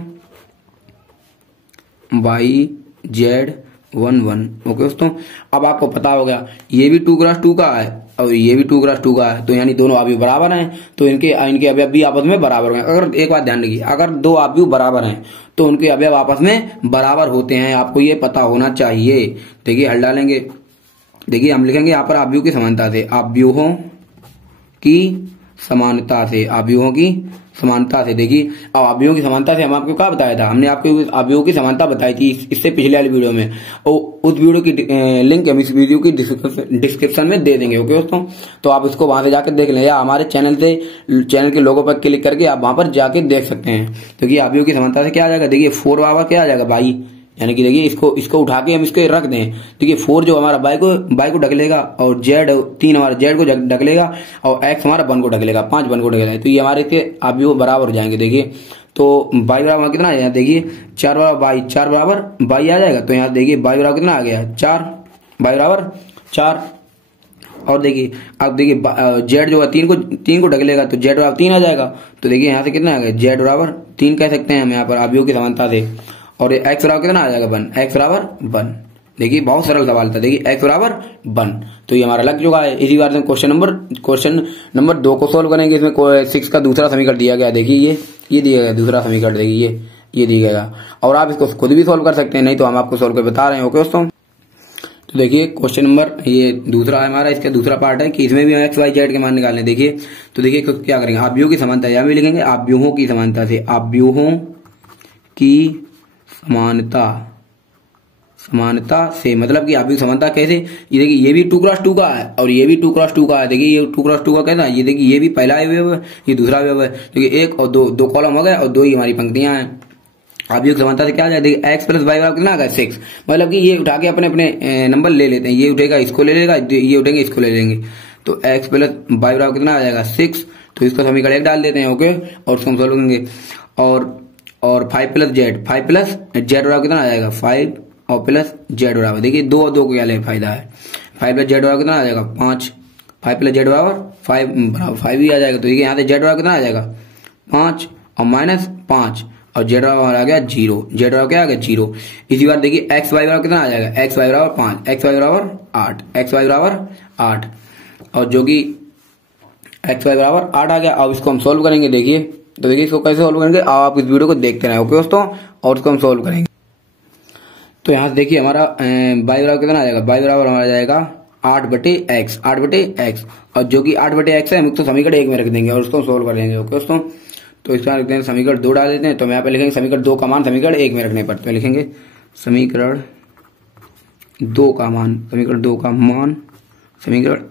वाई जेड 1 1। ओके दोस्तों, अब आपको पता होगा ये भी 2x2 का है और ये भी 2x2 का है, तो यानी दोनों अवयव बराबर हैं, तो इनके अवयव भी आपस में बराबर होंगे। अगर एक बात ध्यान रखिए, अगर दो अवयव बराबर हैं तो उनके अवयव आपस में बराबर होते हैं, आपको ये पता होना चाहिए। देखिए हल डालेंगे, देखिए हम लिखेंगे यहाँ पर अवयवों की समानता से, अवयवों की समानता से, अवयवों की समानता से। देखिए अब अवयवों की समानता से हम आपको क्या बताया था, हमने आपको अवयवों की समानता बताई थी इससे पिछले वाली वीडियो में, और उस वीडियो की लिंक हम इस वीडियो की डिस्क्रिप्शन में दे देंगे। ओके दोस्तों, तो आप इसको वहां से जाकर देख लें, या हमारे चैनल के लोगो पर क्लिक करके आप वहां पर जाके देख सकते हैं। तो ये अवयवों की समानता से क्या आ जाएगा, देखिए 4 बराबर क्या आ जाएगा, बाई, यानी कि देखिए इसको उठा के हम इसको रख दें। देखिए 4 जो हमारा बाई को ढकेलेगा, और जेड 3 हमारा जेड को ढकेलेगा, और एक्स हमारा 1 को ढकेलेगा, 5 1 को ढकेलेगा, तो ये हमारे के अवयव बराबर हो जाएंगे। देखिए तो बाई बराबर कितना आ जाएगा, देखिए 4 बराबर बाई, 4 बराबर बाई आ जाएगा, तो यहाँ देखिए बाई बराबर कितना आ गया, 4, बाई बराबर 4। और देखिए अब देखिए जेड जो है 3 को ढकेलेगा, तो जेड बराबर 3 आ जाएगा, तो देखिए यहाँ से कितना आ गया, जेड बराबर 3 कह सकते हैं हम यहाँ पर अवयव की समानता से। और एक्स बराबर कितना आ जाएगा, 1, एक्स बराबर 1। देखिए बहुत सरल सवाल था, देखिए एक्स बराबर 1, तो ये हमारा लग चुका है। इसी बार से क्वेश्चन नंबर 2 को सोल्व करेंगे। इसमें 6 का दूसरा समीकरण दिया गया, देखिए ये दिया गया दूसरा समीकरण, देखिए ये दिया गया, और आप इसको खुद भी सोल्व कर सकते हैं, नहीं तो हम आपको सोल्व कर बता रहे हैं। ओके दोस्तों, तो देखिए क्वेश्चन नंबर ये दूसरा है हमारा, इसका दूसरा पार्ट है कि इसमें भी एक्स वाई जेड के मान निकालने। देखिए तो देखिए क्या करेंगे, अवयवों की समानता यहाँ भी लिखेंगे, अवयवों की समानता से, अवयवों की समानता से मतलब कि अवयव समानता कैसे, ये देखिए ये भी 2x2 का है और ये भी 2x2 का है। देखिए ये 2x2 का कैसा है, ये देखिए ये भी पहला अवयव है, ये दूसरा अवयव है। देखिए 1 और 2 कॉलम हो गए और 2 ही हमारी पंक्तियां हैं। अवयव की समानता से क्या आ जाए, देखिए x प्लस वाई बराबर कितना आ गया, 6। मतलब कि ये उठा के अपने अपने नंबर ले लेते हैं, ये उठेगा इसको ले लेगा, ये उठेंगे इसको ले लेंगे, तो x प्लस वाई बराबर कितना आ जाएगा, 6। तो इसको समीकरण 1 डाल देते हैं। ओके, और उसको हम सोल्व करेंगे। और 5 प्लस जेड बराबर कितना आ जाएगा, 5 और प्लस जेड बराबर, देखिए 2 और 2 को क्या ले फायदा है, 5 प्लस जेड बराबर कितना आ जाएगा, 5, 5 प्लस जेड बराबर 5 ही आ जाएगा। तो देखिए यहाँ से जेड बराबर कितना आ जाएगा, 5 और माइनस 5, और जेड बराबर आ गया 0, जेड बराबर क्या आ गया 0। इसी बार देखिए एक्स वाई बराबर कितना आ जाएगा, एक्स वाई बराबर 5, एक्स वाई बराबर 8, एक्स वाई बराबर 8, और जो कि एक्स वाई बराबर 8 आ गया। अब इसको हम सोल्व करेंगे। देखिए तो देखिए इसको कैसे सोल्व करेंगे, आप इस वीडियो को देखते रहे। ओके दोस्तों, और इसको हम सोल्व करेंगे। तो यहाँ से देखिए हमारा बाई बराबर कितना आ जाएगा, बाई बराबर हमारा जाएगा 8/x, 8/x, और जो कि 8/x है हम तो समीकरण 1 में रख देंगे और उसको सोल्व कर लेंगे। ओके दोस्तों, तो इसका रखते हैं समीकरण 2 डाल देते हैं। तो हम यहाँ पे लिखेंगे समीकरण 2 का मान समीकरण 1 में रखने पर, तो लिखेंगे समीकरण 2 का मान समीकरण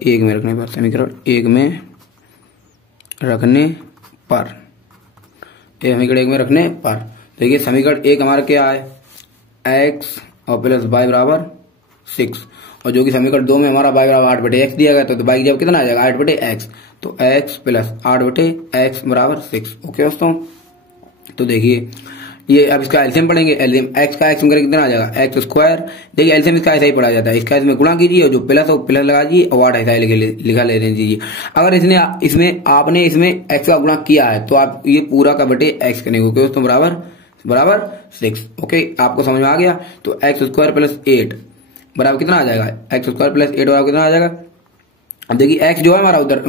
1 में रखने पर, समीकरण 1 में रखने पर, समीकरण 1 में रखने पर। देखिए समीकरण 1 हमारा क्या है, x और प्लस y बराबर 6, और जो कि समीकरण 2 में हमारा y बराबर 8/x दिया गया, तो y जब कितना आ जाएगा 8/x, तो x प्लस 8/x बराबर 6। ओके दोस्तों, तो देखिए ये अब इसका एलसीएम पढ़ेंगे। एलसीएम x का x में कितना आ जाएगा, x स्क्वायर। देखिए एलसीएम इसका ऐसा ही पढ़ा जाता है, इसका इसमें गुणा कीजिए और जो प्लस हो प्लस लगा दीजिए और 8 ऐसा लिखा ले दीजिए। अगर इसमें आपने x का गुणा किया है तो आप ये पूरा का बटे x करेंगे। ओके दोस्तों, बराबर 6। ओके, आपको समझ में आ गया। तो x स्क्वायर प्लस 8 बराबर कितना आ जाएगा, x स्क्वायर प्लस 8 बराबर कितना आ जाएगा। अब देखिए x जो है हमारा उधर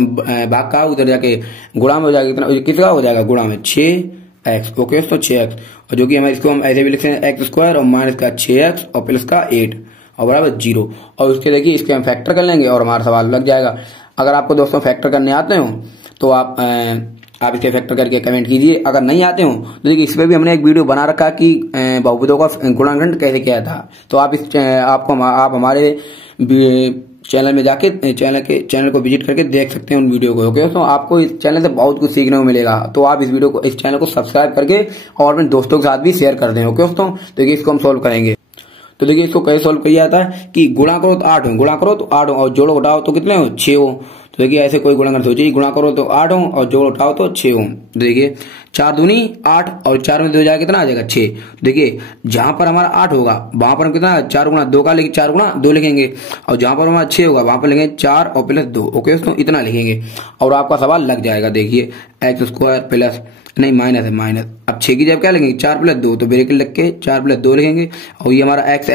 भाग का उधर जाके गुणा में हो जाएगा, कितना किसका हो जाएगा गुणा में 6x। ओके, तो 6x, और जो कि हमारे इसको हम ऐसे भी लिखते हैं x स्क्वायर और माइनस का 6x और प्लस का 8 और बराबर 0, और उसके देखिए इसके हम फैक्टर कर लेंगे और हमारा सवाल लग जाएगा। अगर आपको दोस्तों फैक्टर करने आते हो तो आप इसके फैक्टर करके कमेंट कीजिए। अगर नहीं आते हो तो देखिए इस पर भी हमने एक वीडियो बना रखा कि बहुपदों का गुणांकन कैसे किया था, तो आप आप हमारे चैनल में जाके चैनल को विजिट करके देख सकते हैं उन वीडियो को। ओके, तो आपको इस चैनल से बहुत कुछ सीखने को मिलेगा। तो आप इस चैनल को सब्सक्राइब करके और अपने दोस्तों के साथ भी शेयर कर दें। ओके दोस्तों, तो देखिए इसको हम सोल्व करेंगे। तो देखिए इसको कैसे सोल्व किया जाता है कि गुणा करो तो 8 हो, गुणा करो तो 8 हो, और जोड़ो घटाओ तो कितने हो 6 हो। तो देखिए ऐसे कोई गुणा सोचिए, गुणा करो तो 8 हो और जोड़ो घटाओ तो 6 हो। तो देखिए 4 दूनी 8 और 4 में 2 जाएगा कितना आ जाएगा 6। देखिए जहां पर हमारा 8 होगा वहां पर हम कितना 4 गुणा 2 का लेंगे, 4 गुणा 2 लिखेंगे, और जहां पर हमारा 6 होगा वहां पर लेंगे 4 और प्लस 2। ओके दोस्तों, इतना लिखेंगे और आपका सवाल लग जाएगा। देखिए x स्क्वायर प्लस नहीं माइनस है माइनस। अब 6 की जब क्या लिखेंगे 4 + 2, तो ब्रैकेट लग के 4 + 2 लिखेंगे और ये हमारा x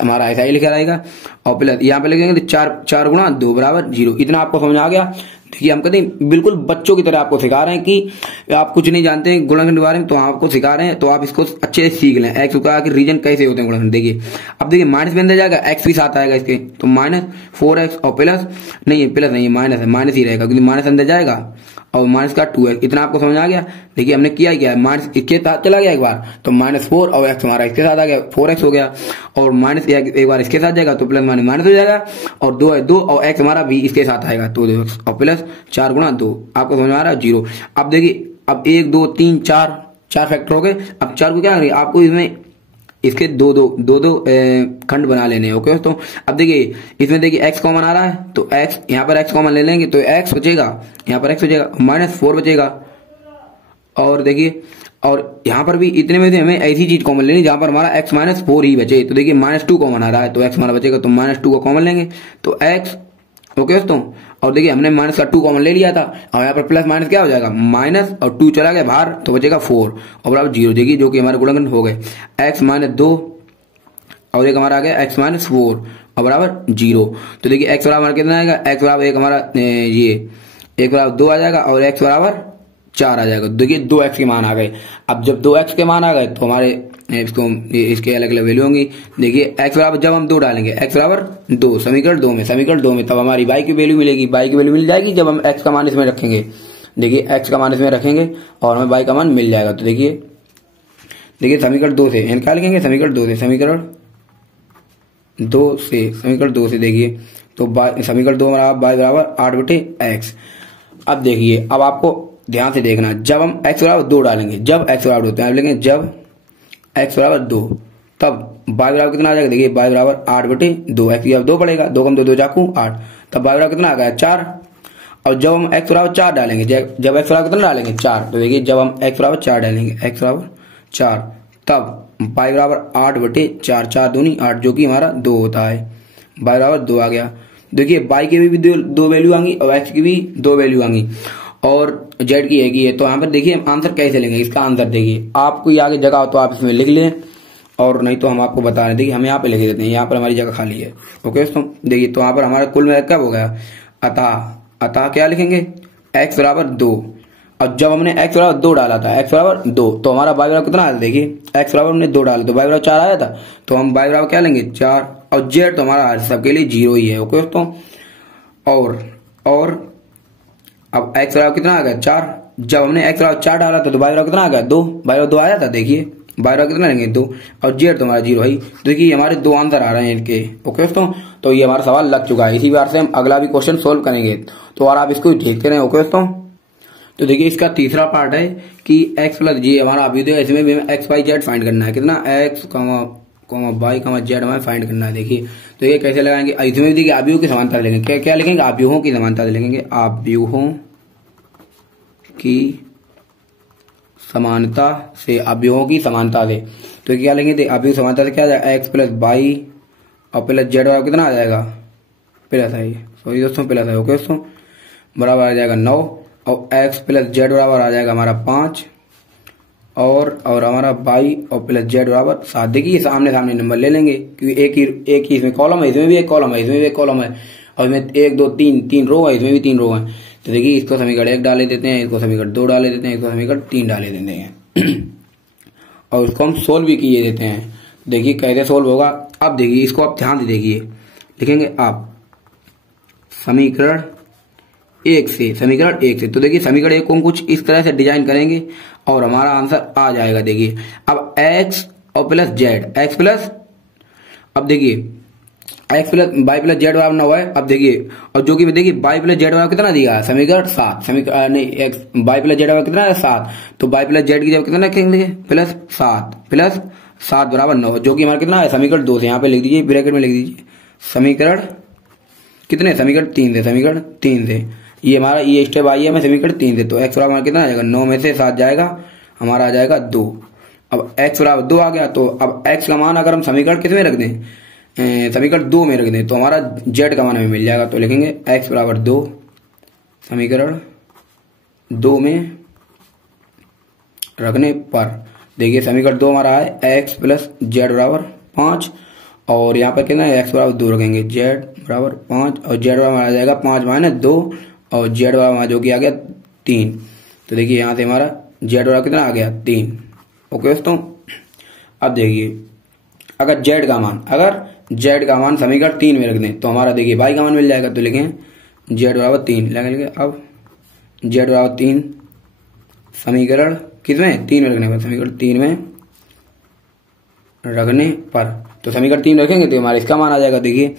हमारा ऐसा ही लिखा रहेगा और प्लस यहाँ पे लिखेंगे तो 4 × 2 = 0। इतना आपको समझ आ गया। देखिए हम कहते हैं बिल्कुल बच्चों की तरह आपको सिखा रहे हैं कि आप कुछ नहीं जानते हैं गुणनखंड के बारे में, तो आपको सिखा रहे हैं तो आप इसको अच्छे से सीख लें। एक्स का रीजन कैसे होते हैं गुणनखंड। देखिए अब देखिए माइनस में अंदर जाएगा, एक्स भी साथ आएगा इसके, तो -4x और प्लस नहीं प्लस नहीं माइनस है, माइनस ही रहेगा क्योंकि माइनस अंदर जाएगा और माइनस का 2x। इतना आपको समझ आ गया। देखिए हमने किया क्या है, माइनस इसके साथ चला गया एक बार तो -4 और x हमारा इसके साथ आ गया 4x हो गया, और माइनस एक बार इसके साथ जाएगा तो प्लस माइनस हो जाएगा, और 2 है 2 और x हमारा भी इसके साथ आएगा तो 2x और प्लस 4 × 2। आपको समझ आ रहा है 0। अब देखिए अब 1 2 3 4 फैक्टर हो गए। अब 4 को क्या करेंगे, आपको इसमें इसके दो खंड बना लेने हैं। ओके दोस्तों, अब देखिए इसमें देखिए x कॉमन आ रहा है तो x यहाँ पर x कॉमन ले लेंगे तो x बचेगा, यहाँ पर x बचेगा, -4 बचेगा। और देखिए और यहाँ पर भी इतने में से हमें ऐसी चीज कॉमन लेनी जहां पर हमारा x -4 ही बचे। तो देखिए -2 कॉमन आ रहा है तो x हमारा बचेगा, तो -2 को कॉमन लेंगे तो x। ओके दोस्तों, और देखिए हमने -2 कॉमन ले लिया था और यहाँ पर प्लस माइनस क्या हो जाएगा माइनस और 2 चला गया बाहर तो बचेगा 4 और बराबर 0। देखिए जो कि हमारे गुणनखंड हो गए x -2 और एक हमारा आ गया x -4 और बराबर 0। तो देखिए x बराबर कितना आएगा, x बराबर एक हमारा ये 1 बराबर 2 आ जाएगा और x बराबर 4 आ जाएगा। देखिए 2x के मान आ गए। अब जब 2x के मान आ गए तो हमारे इसके अलग अलग वैल्यू होंगी। देखिए x बराबर जब हम 2 डालेंगे x बराबर 2 समीकरण 2 में तब हमारी y की वैल्यू मिलेगी। y की वैल्यू मिल जाएगी जब हम x का मान इसमें रखेंगे। देखिए x का मान इसमें रखेंगे और हमें y का मान मिल जाएगा। तो देखिए समीकरण 2 से क्या लिखेंगे, समीकरण 2 से देखिए तो समीकरण 2 y बराबर 8/x। अब देखिए अब आपको ध्यान से देखना, जब हम x बराबर 2 डालेंगे, जब x बराबर 2 डालेंगे, जब x बराबर 2 तब y बराबर कितना आ जाएगा। देखिए y बराबर 8/2, x की अब 2 पड़ेगा, 2 कम 2 2 4 8, तब y बराबर कितना आ गया 4। और जब हम x बराबर 4 डालेंगे, जब x बराबर कितना डालेंगे 4, तो देखिए जब हम x बराबर 4 डालेंगे, x बराबर 4 तब y बराबर 8/4, 4 दूनी 8 जो कि हमारा 2 होता है, y बराबर 2 आ गया। देखिए y की भी 2 वैल्यू आएंगी और x की भी 2 वैल्यू आएंगी और z की एक ही है। तो यहाँ पर देखिए हम आंसर कैसे लेंगे, इसका आंसर देखिए आपको ये आगे जगह हो तो आप इसमें लिख लें और नहीं तो हम आपको बता रहे। देखिए हम यहाँ पे लिख देते हैं, यहाँ पर हमारी जगह खाली है। ओके दोस्तों, देखिए तो यहाँ पर हमारा कुल में कब हो गया, अतः क्या लिखेंगे x बराबर 2। और जब हमने x बराबर 2 डाला था, x बराबर 2 तो हमारा y बराबर कितना आया था। देखिए x बराबर हमने 2 डाला तो y बराबर 4 आया था, तो हम y बराबर क्या लेंगे 4 और z तो हमारा सबके लिए 0 ही है। ओके दोस्तों, और अब x बराबर कितना आ गया 4। जब हमने x बराबर 4 डाला था तो y बराबर कितना आ गया 2, y बराबर 2 आया था। देखिए y बराबर कितना लेंगे 2 और z तो हमारा 0 है। देखिए हमारे 2 आंसर आ रहे हैं इनके। ओके दोस्तों, तो ये हमारा सवाल लग चुका है। इसी बार से हम अगला भी क्वेश्चन सोल्व करेंगे, तो और आप इसको देखते रहें। ओके दोस्तों, तो देखिए इसका तीसरा पार्ट है कि x प्लस जी हमारा अभ्युदय, इसमें भी हमें x y z फाइंड करना है। कितना x y z हमें फाइंड करना है। देखिए तो ये कैसे लगाएंगे, इसमें भी देखिए आव्यूहों की समानता लिखेंगे। क्या लिखेंगे, आव्यूहों की समानता लिखेंगे, आव्यूहों की समानता से, आव्यूहों की समानता से। तो क्या लिखेंगे, आव्यूह समानता से क्या आ जाएगा x प्लस y और प्लस z बराबर कितना आ जाएगा, प्लस है, सॉरी दोस्तों प्लस है। ओके दोस्तों, बराबर आ जाएगा 9 और x प्लस z बराबर आ जाएगा हमारा 5 और हमारा y और प्लस z बराबर 7। देखिए सामने सामने नंबर ले लेंगे क्योंकि एक ही इसमें कॉलम है, इसमें भी एक कॉलम है, इसमें भी एक कॉलम है और इसमें 1 2 3 रो है, इसमें भी 3 रो है। तो देखिए इसको समीकरण 1 डाले देते हैं, इसको समीकरण 2 डाले देते हैं, इसको समीकरण 3 डाले देते हैं और उसको हम सोल्व भी किए देते हैं। देखिए कैसे सोल्व होगा। अब देखिए इसको आप ध्यान से देखिए, लिखेंगे आप समीकरण 1 से। तो देखिए समीकरण 1 को हम कुछ इस तरह से डिजाइन करेंगे और हमारा आंसर आ जाएगा। देखिए अब x और प्लस z, x प्लस, अब देखिए x plus y plus z बराबर 9 है। अब देखिए और जो कि देखिए y प्लस z बराबर कितना दिया है, समीकरण 7, समीकरण नहीं y प्लस z बराबर कितना है 7, तो y प्लस z की जगह कितना रखेंगे प्लस 7 बराबर 9, जो कि हमारा कितना है समीकरण 2 से। यहाँ पे लिख दीजिए, ब्रैकेट में लिख दीजिए समीकरण कितने, समीकरण 3 से। ये हमारा ये स्टेप आई है मैं समीकरण 3 से। तो x बराबर कितना आ जाएगा, 9 में से 7 जाएगा, हमारा आ जाएगा 2। अब x बराबर 2 आ गया, तो अब x का मान अगर हम समीकरण किस में रख दें, समीकरण 2 में रख दें तो हमारा z का मान हमें मिल जाएगा। तो लिखेंगे x बराबर 2, समीकरण 2 में रखने पर देखिए समीकरण 2 हमारा है x प्लस जेड बराबर 5 और यहाँ पर कितना है x बराबर 2 रखेंगे, जेड बराबर 5 और जेड बराबर आ जाएगा 5 माइनस 2 और जेड बराबर जो कि आ गया 3। तो देखिए यहाँ से हमारा जेड बराबर कितना आ गया 3। ओके दोस्तों, अब देखिए अगर जेड का मान समीकरण 3 में रख दें तो हमारा देखिए y का मान मिल जाएगा। तो लिखें जेड बराबर 3 लिखेंगे। अब जेड बराबर 3 समीकरण कितने 3 में रखने पर, समीकरण 3 में रखने पर तो समीकरण 3 रखेंगे तो हमारा इसका मान आ जाएगा देखिए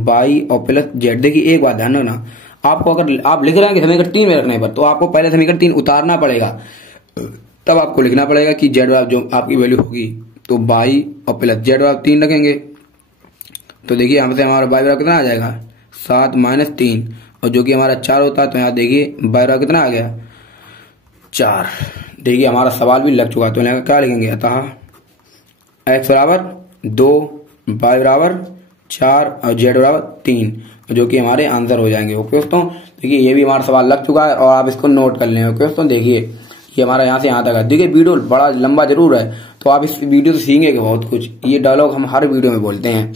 y और प्लस जेड। देखिए एक बात ध्यान रखना, आपको अगर आप लिख रहे हैं कि समीकरण 3 में रखने पर तो आपको पहले समीकरण 3 उतारना पड़ेगा, तब आपको लिखना पड़ेगा कि जेड बराबर जो आपकी वैल्यू होगी तो y और प्लस जेड बराबर 3 रखेंगे। तो देखिए यहाँ से हमारा y बराबर कितना आ जाएगा 7 माइनस 3 और जो कि हमारा 4 होता है। तो यहाँ देखिए y बराबर कितना आ गया 4। देखिए हमारा सवाल भी लग चुका है तो यहाँ क्या लिखेंगे, अतः x बराबर 2, y बराबर 4 और z बराबर 3 जो कि हमारे आंसर हो जाएंगे। ओके दोस्तों, देखिए ये भी हमारा सवाल लग चुका है और आप इसको नोट कर लें। ओके दोस्तों, देखिए ये हमारा यहाँ से यहाँ तक है। देखिए वीडियो बड़ा लंबा जरूर है तो आप इस वीडियो से सीखेंगे बहुत कुछ, ये डायलॉग हम हर वीडियो में बोलते हैं।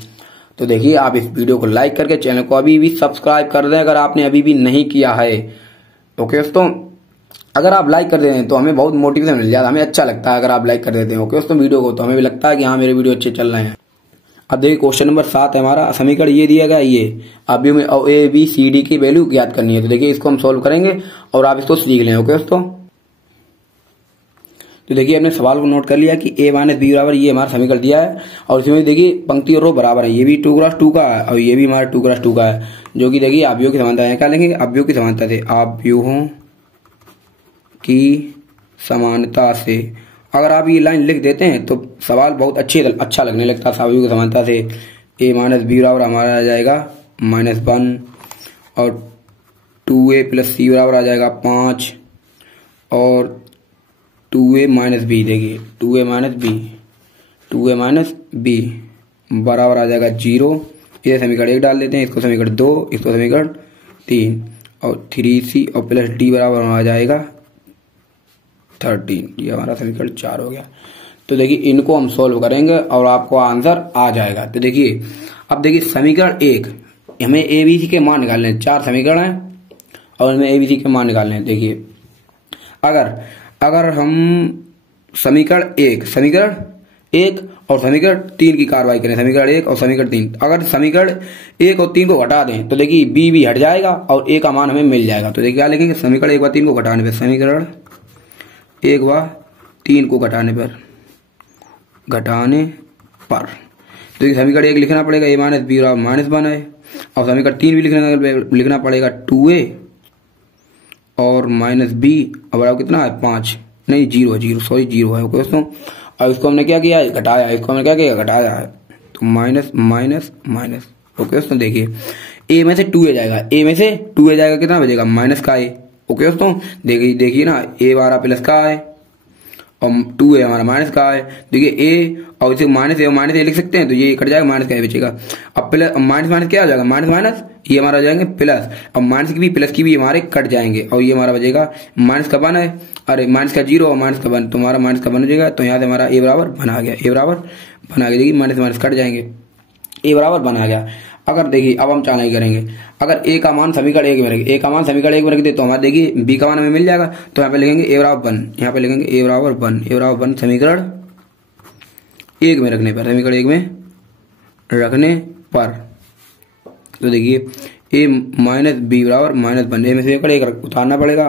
तो देखिए आप इस वीडियो को लाइक करके चैनल को अभी भी सब्सक्राइब कर दें अगर आपने अभी भी नहीं किया है। ओके दोस्तों, अगर आप लाइक कर देते हैं तो हमें बहुत मोटिवेशन मिल जाता है, हमें अच्छा लगता है अगर आप लाइक कर देते हैं। ओके दोस्तों वीडियो को, तो हमें भी लगता है कि हाँ मेरे वीडियो अच्छे चल रहे हैं। अब देखिए क्वेश्चन नंबर 7 है हमारा, समीकरण ये दिया गया, ये अवयव में ए बी सी डी की वैल्यू ज्ञात करनी है। तो देखिए इसको हम सोल्व करेंगे और आप इसको सीख लें। ओके दोस्तों, तो देखिए हमने सवाल को नोट कर लिया कि a माइनस बी बराबर ये हमारा समीकरण दिया है और इसमें देखिए पंक्ति और रो बराबर है, ये भी 2x2 का है और ये भी हमारा 2x2 का है जो कि देखिए अवयवों की समानता है। क्या लेंगे, अवयवों की समानता से, अवयवों की समानता से अगर आप ये लाइन लिख देते हैं तो सवाल बहुत अच्छा लगने लगता है। अवयवों की समानता से a माइनस बी बराबर हमारा आ जाएगा -1 और 2a प्लस सी बराबर आ जाएगा 5 और 2a माइनस बी, देखिए 2a माइनस बी बराबर आ जाएगा 0। ये समीकरण 1 डाल देते हैं, इसको समीकरण 2, इसको समीकरण 3 और 3c और प्लस d बराबर आ जाएगा 13। ये हमारा समीकरण 4 हो गया। तो देखिए इनको हम सोल्व करेंगे और आपको आंसर आ जाएगा। तो देखिए अब देखिए समीकरण 1 हमें ए बी सी के मान निकालने हैं, 4 समीकरण हैं और इनमें ए बी सी के मान निकालने हैं। देखिए अगर हम समीकरण 1 और समीकरण 3 की कार्रवाई करें, समीकरण 1 और समीकरण 3, अगर समीकरण 1 और 3 को घटा दें तो देखिए बी भी हट जाएगा और ए का मान हमें मिल जाएगा। तो देखिए क्या लिखेंगे, समीकरण 1 व 3 को घटाने पर, समीकरण 1 व 3 को घटाने पर तो ये समीकरण 1 लिखना पड़ेगा a माइनस बी बराबर -1 है और समीकरण 3 भी लिखना पड़ेगा 2a और माइनस बी बराबर कितना है 5, नहीं 0 है। ओके दोस्तों, अब इसको हमने क्या किया है, घटाया है, इसको हमने क्या किया, घटाया है तो माइनस। ओके दोस्तों, देखिए a में से 2a जाएगा, कितना बचेगा माइनस का a। ओके दोस्तों, देखिए ना a हमारा प्लस का है और 2a हमारा माइनस का है। देखिए a और इसे माइनस ए लिख सकते हैं तो ये कट जाएगा, माइनस का a बचेगा। अब प्लस माइनस क्या हो जाएगा, माइनस ये हमारा हो जाएंगे प्लस, अब माइनस की भी प्लस की भी हमारे कट जाएंगे और ये हमारा बचेगा माइनस का 1 है, अरे माइनस का 0 और माइनस का 1 तो हमारा माइनस का 1 हो जाएगा। तो यहाँ से हमारा a बराबर 1 आ गया, देखिए माइनस कट जाएंगे, a बराबर 1 आ गया। अगर देखिए अब हम चालाकी करेंगे, अगर a का मान समीकरण 1 में रख दे तो हमारा देखिए b का मान हमें मिल जाएगा। तो यहाँ पे लिखेंगे a बराबर 1, यहाँ पे लिखेंगे a बराबर 1 समीकरण 1 में रखने पर तो देखिए a माइनस बी बराबर -1, ए में से एक उतारना पड़ेगा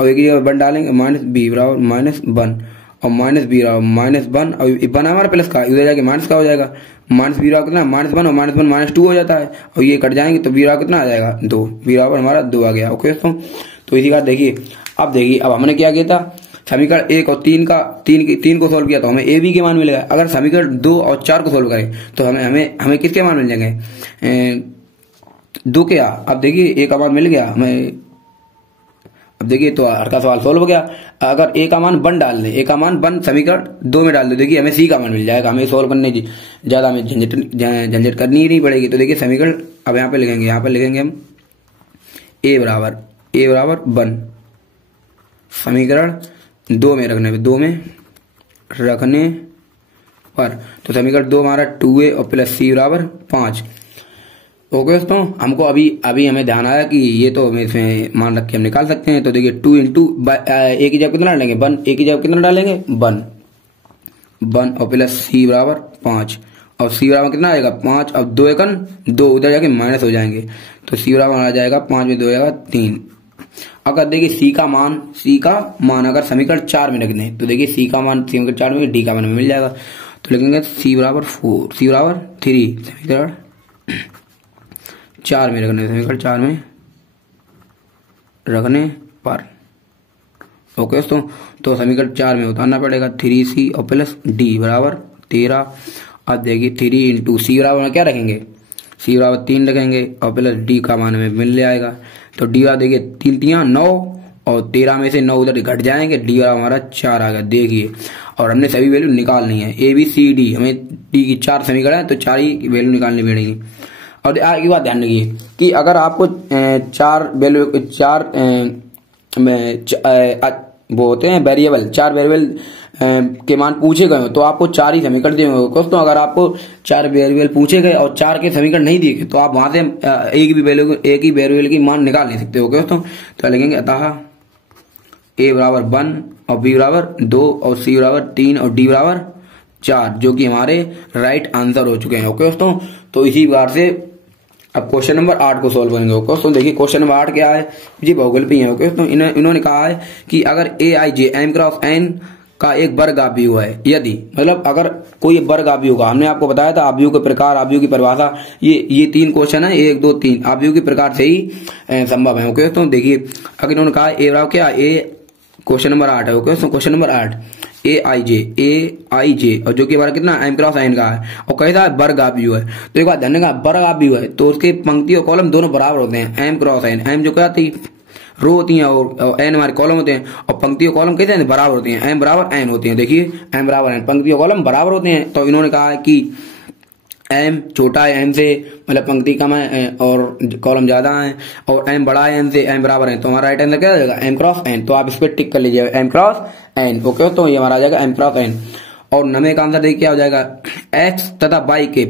और एक जगह 1 डालेंगे, माइनस बी बराबर -1 और माइनस बी बराबर -1 और 1 हमारा प्लस का इधर जाके माइनस का हो जाएगा, माइनस बी बराबर कितना -1 और -1 -2 हो जाता है और ये कट जाएंगे तो बी बराबर कितना आ जाएगा 2, बी बराबर हमारा 2 आ गया। ओके दोस्तों, तो इसी बात देखिए अब हमने क्या किया था, समीकरण 1 और 3 को सोल्व किया तो हमें ए बी के मान मिलेगा। अगर समीकरण 2 और 4 को सोल्व करें तो हमें किसके मान मिल जाएंगे, 2 के। अब देखिए ए का मान मिल गया हमें, अब देखिए तो हर का सवाल सोल्व हो गया। अगर ए का मान 1 डाल दें, ए का मान 1 समीकरण 2 में डाल दे, देखिए हमें सी का मान मिल जाएगा, हमें सोल्व करने की ज्यादा हमें झंझट करनी ही नहीं पड़ेगी। तो देखिए समीकरण अब यहाँ पे लिखेंगे हम ए बराबर 1 समीकरण 2 में रखने पर तो समीकरण 2 हमारा 2a और प्लस c बराबर 5। ओके दोस्तों, हमको अभी हमें ध्यान आया कि ये तो हमें इसमें मान रख के हम निकाल सकते हैं। तो देखिए 2 इंटू ए की जगह कितना डालेंगे 1, ए की जगह कितना डालेंगे 1 और प्लस c बराबर 5 और c बराबर कितना आएगा 5 और 2 एकन 2 उधर जाके माइनस हो जाएंगे तो c बराबर आ जाएगा 5 में 2 आएगा 3। अगर देखिए c का मान अगर समीकरण 4 में रख दें तो देखिए c का मान समीकरण 4 में d का मान मिल जाएगा। तो लिखेंगे c बराबर 4, c बराबर 3 समीकरण 4 में रखने समीकरण 4 में रखने पर। ओके दोस्तों, तो समीकरण 4 में उतारना पड़ेगा 3c और प्लस d बराबर 13। अब देखिए 3 इंटू सी बराबर क्या रखेंगे c बराबर 3 रखेंगे और प्लस d का मान हमें मिल जाएगा। तो d बराबर देखिए 3 3 9 और 13 में से 9 उधर घट जाएंगे, d बराबर हमारा 4 आ गया। देखिए और हमने सभी वैल्यू निकालनी है a b c d, हमें d की 4 समीकरण है तो 4 ही वैल्यू निकालनी पड़ेगी। और आगे बात ध्यान रखिए कि अगर आपको 4 वो होते हैं वेरिएबल, 4 वेरिएबल के मान पूछे गए हो तो आपको 4 ही समीकरण दिए होंगे दोस्तों। अगर आपको 4 वेरिएबल पूछे गए और 4 के समीकरण नहीं दिए तो आप वहां से एक ही वेरिएबल की मान निकाल नहीं सकते हो दोस्तों। तो लिखेंगे अतः a बराबर 1 और b बराबर 2 और c बराबर 3 और d बराबर 4, जो कि हमारे राइट आंसर हो चुके हैं। ओके दोस्तों, तो इसी बार से अब क्वेश्चन नंबर 8 को सॉल्व करेंगे। ओके दोस्तों, देखिए क्वेश्चन नंबर 8 क्या है जी, बहुगुणित है। ओके दोस्तों, इन्होंने कहा है कि अगर aij m क्रॉस n का एक वर्ग आव्यूह है, यदि मतलब अगर कोई वर्ग आव्यूह का, हमने आपको बताया था आव्यूह के प्रकार, आव्यूह की परिभाषा, ये 3 क्वेश्चन है 1 2 3 आव्यूह के प्रकार से ही संभव है। ओके दोस्तों, देखिए अगर इन्होंने कहा ए बराबर क्या, ए क्वेश्चन नंबर 8 है। ओके दोस्तों, क्वेश्चन नंबर 8 aij और जो कि हमारा कितना m क्रॉस n का है और कहता है वर्ग आव्यूह है। तो एक बात ध्यान रखना, वर्ग आव्यूह है तो उसके पंक्ति और कॉलम दोनों बराबर होते हैं, m क्रॉस n, m जो क्या थी रो होती हैं और n हमारे कॉलम होते हैं और पंक्ति और कॉलम कैसे बराबर होती हैं, m बराबर n होती हैं। देखिए m बराबर n, पंक्ति और कॉलम बराबर होते हैं। तो इन्होंने कहा है कि m छोटा है m से, मतलब पंक्ति कम है और कॉलम ज्यादा है, और m बड़ा है m से, m बराबर है, तो हमारा राइट आंसर क्या हो जाएगा m क्रॉस n। तो आप इस पर टिक कर लीजिए m क्रॉस n। ओके, तो ये हमारा आ जाएगा m क्रॉस n। और नवे का आंसर देखिए क्या हो जाएगा, x तथा y के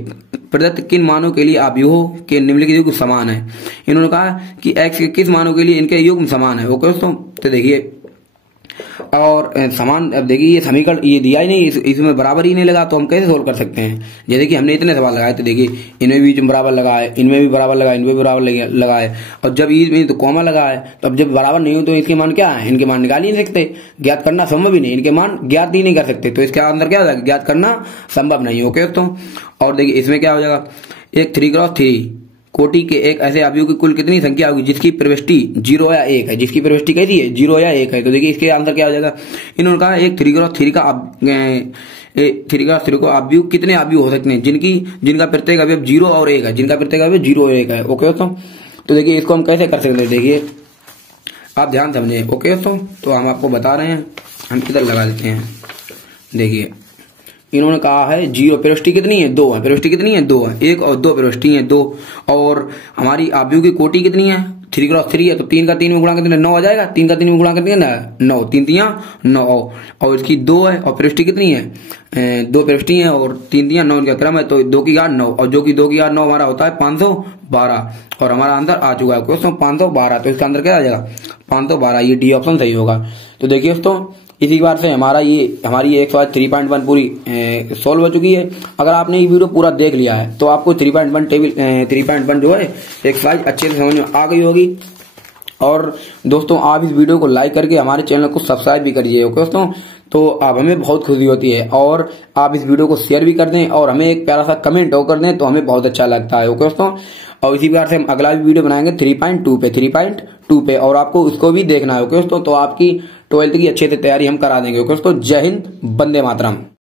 प्रदत्त किन मानों के लिए आव्यूहों के निम्नलिखित युग्म समान है। इन्होंने कहा कि x के किस मानों के लिए इनके युग्म समान है। ओके दोस्तों, तो देखिए और समान, अब देखिए ये समीकरण ये दिया ही नहीं, इसमें बराबर ही नहीं लगा तो हम कैसे सोल्व कर सकते हैं। जैसे कि हमने इतने सवाल लगाए तो देखिए इनमें भी बराबर लगा है, इनमें भी बराबर लगा है, इनमें भी बराबर लगा है, और जब इसमें तो कॉमा लगा है, तो अब जब बराबर नहीं हो तो इसके मान क्या है, इनके मान निकाल ही नहीं सकते, ज्ञात करना संभव ही नहीं, इनके मान ज्ञात ही नहीं कर सकते। तो इसके अंदर क्या हो जाएगा, ज्ञात करना संभव नहीं। ओके दोस्तों, और देखिए इसमें क्या हो जाएगा, एक 3x3 कोटि के एक ऐसे आव्यूह की कुल कितनी संख्या होगी जिसकी प्रविष्टि 0 या 1 है, जिसकी प्रविष्टि कैसी है 0 या 1 है। तो देखिए इसके आंसर क्या हो जाएगा, इन्होंने कहा एक 3x3 को आव्यूह कितने आव्यूह हो सकते हैं जिनका प्रत्येक अवयव 0 और 1 है, जिनका प्रत्येक अवयव 0 और 1 है। ओके दोस्तों, तो देखिए इसको हम कैसे कर सकते हैं, देखिए आप ध्यान समझिए। ओके दोस्तों, तो हम आपको बता रहे हैं, हम किधर लगा देते हैं। देखिए इन्होंने कहा है 0, प्रविष्टि कितनी है 2 है, प्रविष्टि कितनी है 2 है, 1 और 2 प्रविष्टि है 2, और हमारी आव्यूह की कोटि कितनी है 3x3 है, तो 3 का 3 में गुणा करते 9 आ जाएगा, 3 का 3 में गुणा करते 9, 3 3 9, और इसकी 2 है और प्रविष्टि कितनी है 2 प्रविष्टि है और 3 3 9 इनका क्रम है, तो 2 की घात 9, और जो कि 2 की घात 9 हमारा होता है 512, और हमारा आंसर आ चुका है दोस्तों 512। तो इसका आंसर क्या आ जाएगा 512, ये डी ऑप्शन सही होगा। तो देखिए दोस्तों इसी बार से हमारी ये 3.1 पूरी सॉल्व हो चुकी है। अगर आपने ये वीडियो पूरा देख लिया है तो आपको 3.1 जो है एक्सरसाइज अच्छे से समझ में आ गई होगी। और दोस्तों आप इस वीडियो को लाइक करके हमारे चैनल को सब्सक्राइब भी करिए। ओके दोस्तों, तो अब हमें बहुत खुशी होती है, और आप इस वीडियो को शेयर भी कर दें और हमें एक प्यारा सा कमेंट और कर दें तो हमें बहुत अच्छा लगता है। ओके दोस्तों, और इसी प्रकार से हम अगला भी वीडियो बनाएंगे 3.2 पे, और आपको उसको भी देखना है। ओके दोस्तों, तो आपकी 12th की अच्छे से तैयारी हम करा देंगे। ओके दोस्तों, जय हिंद, वंदे मातरम।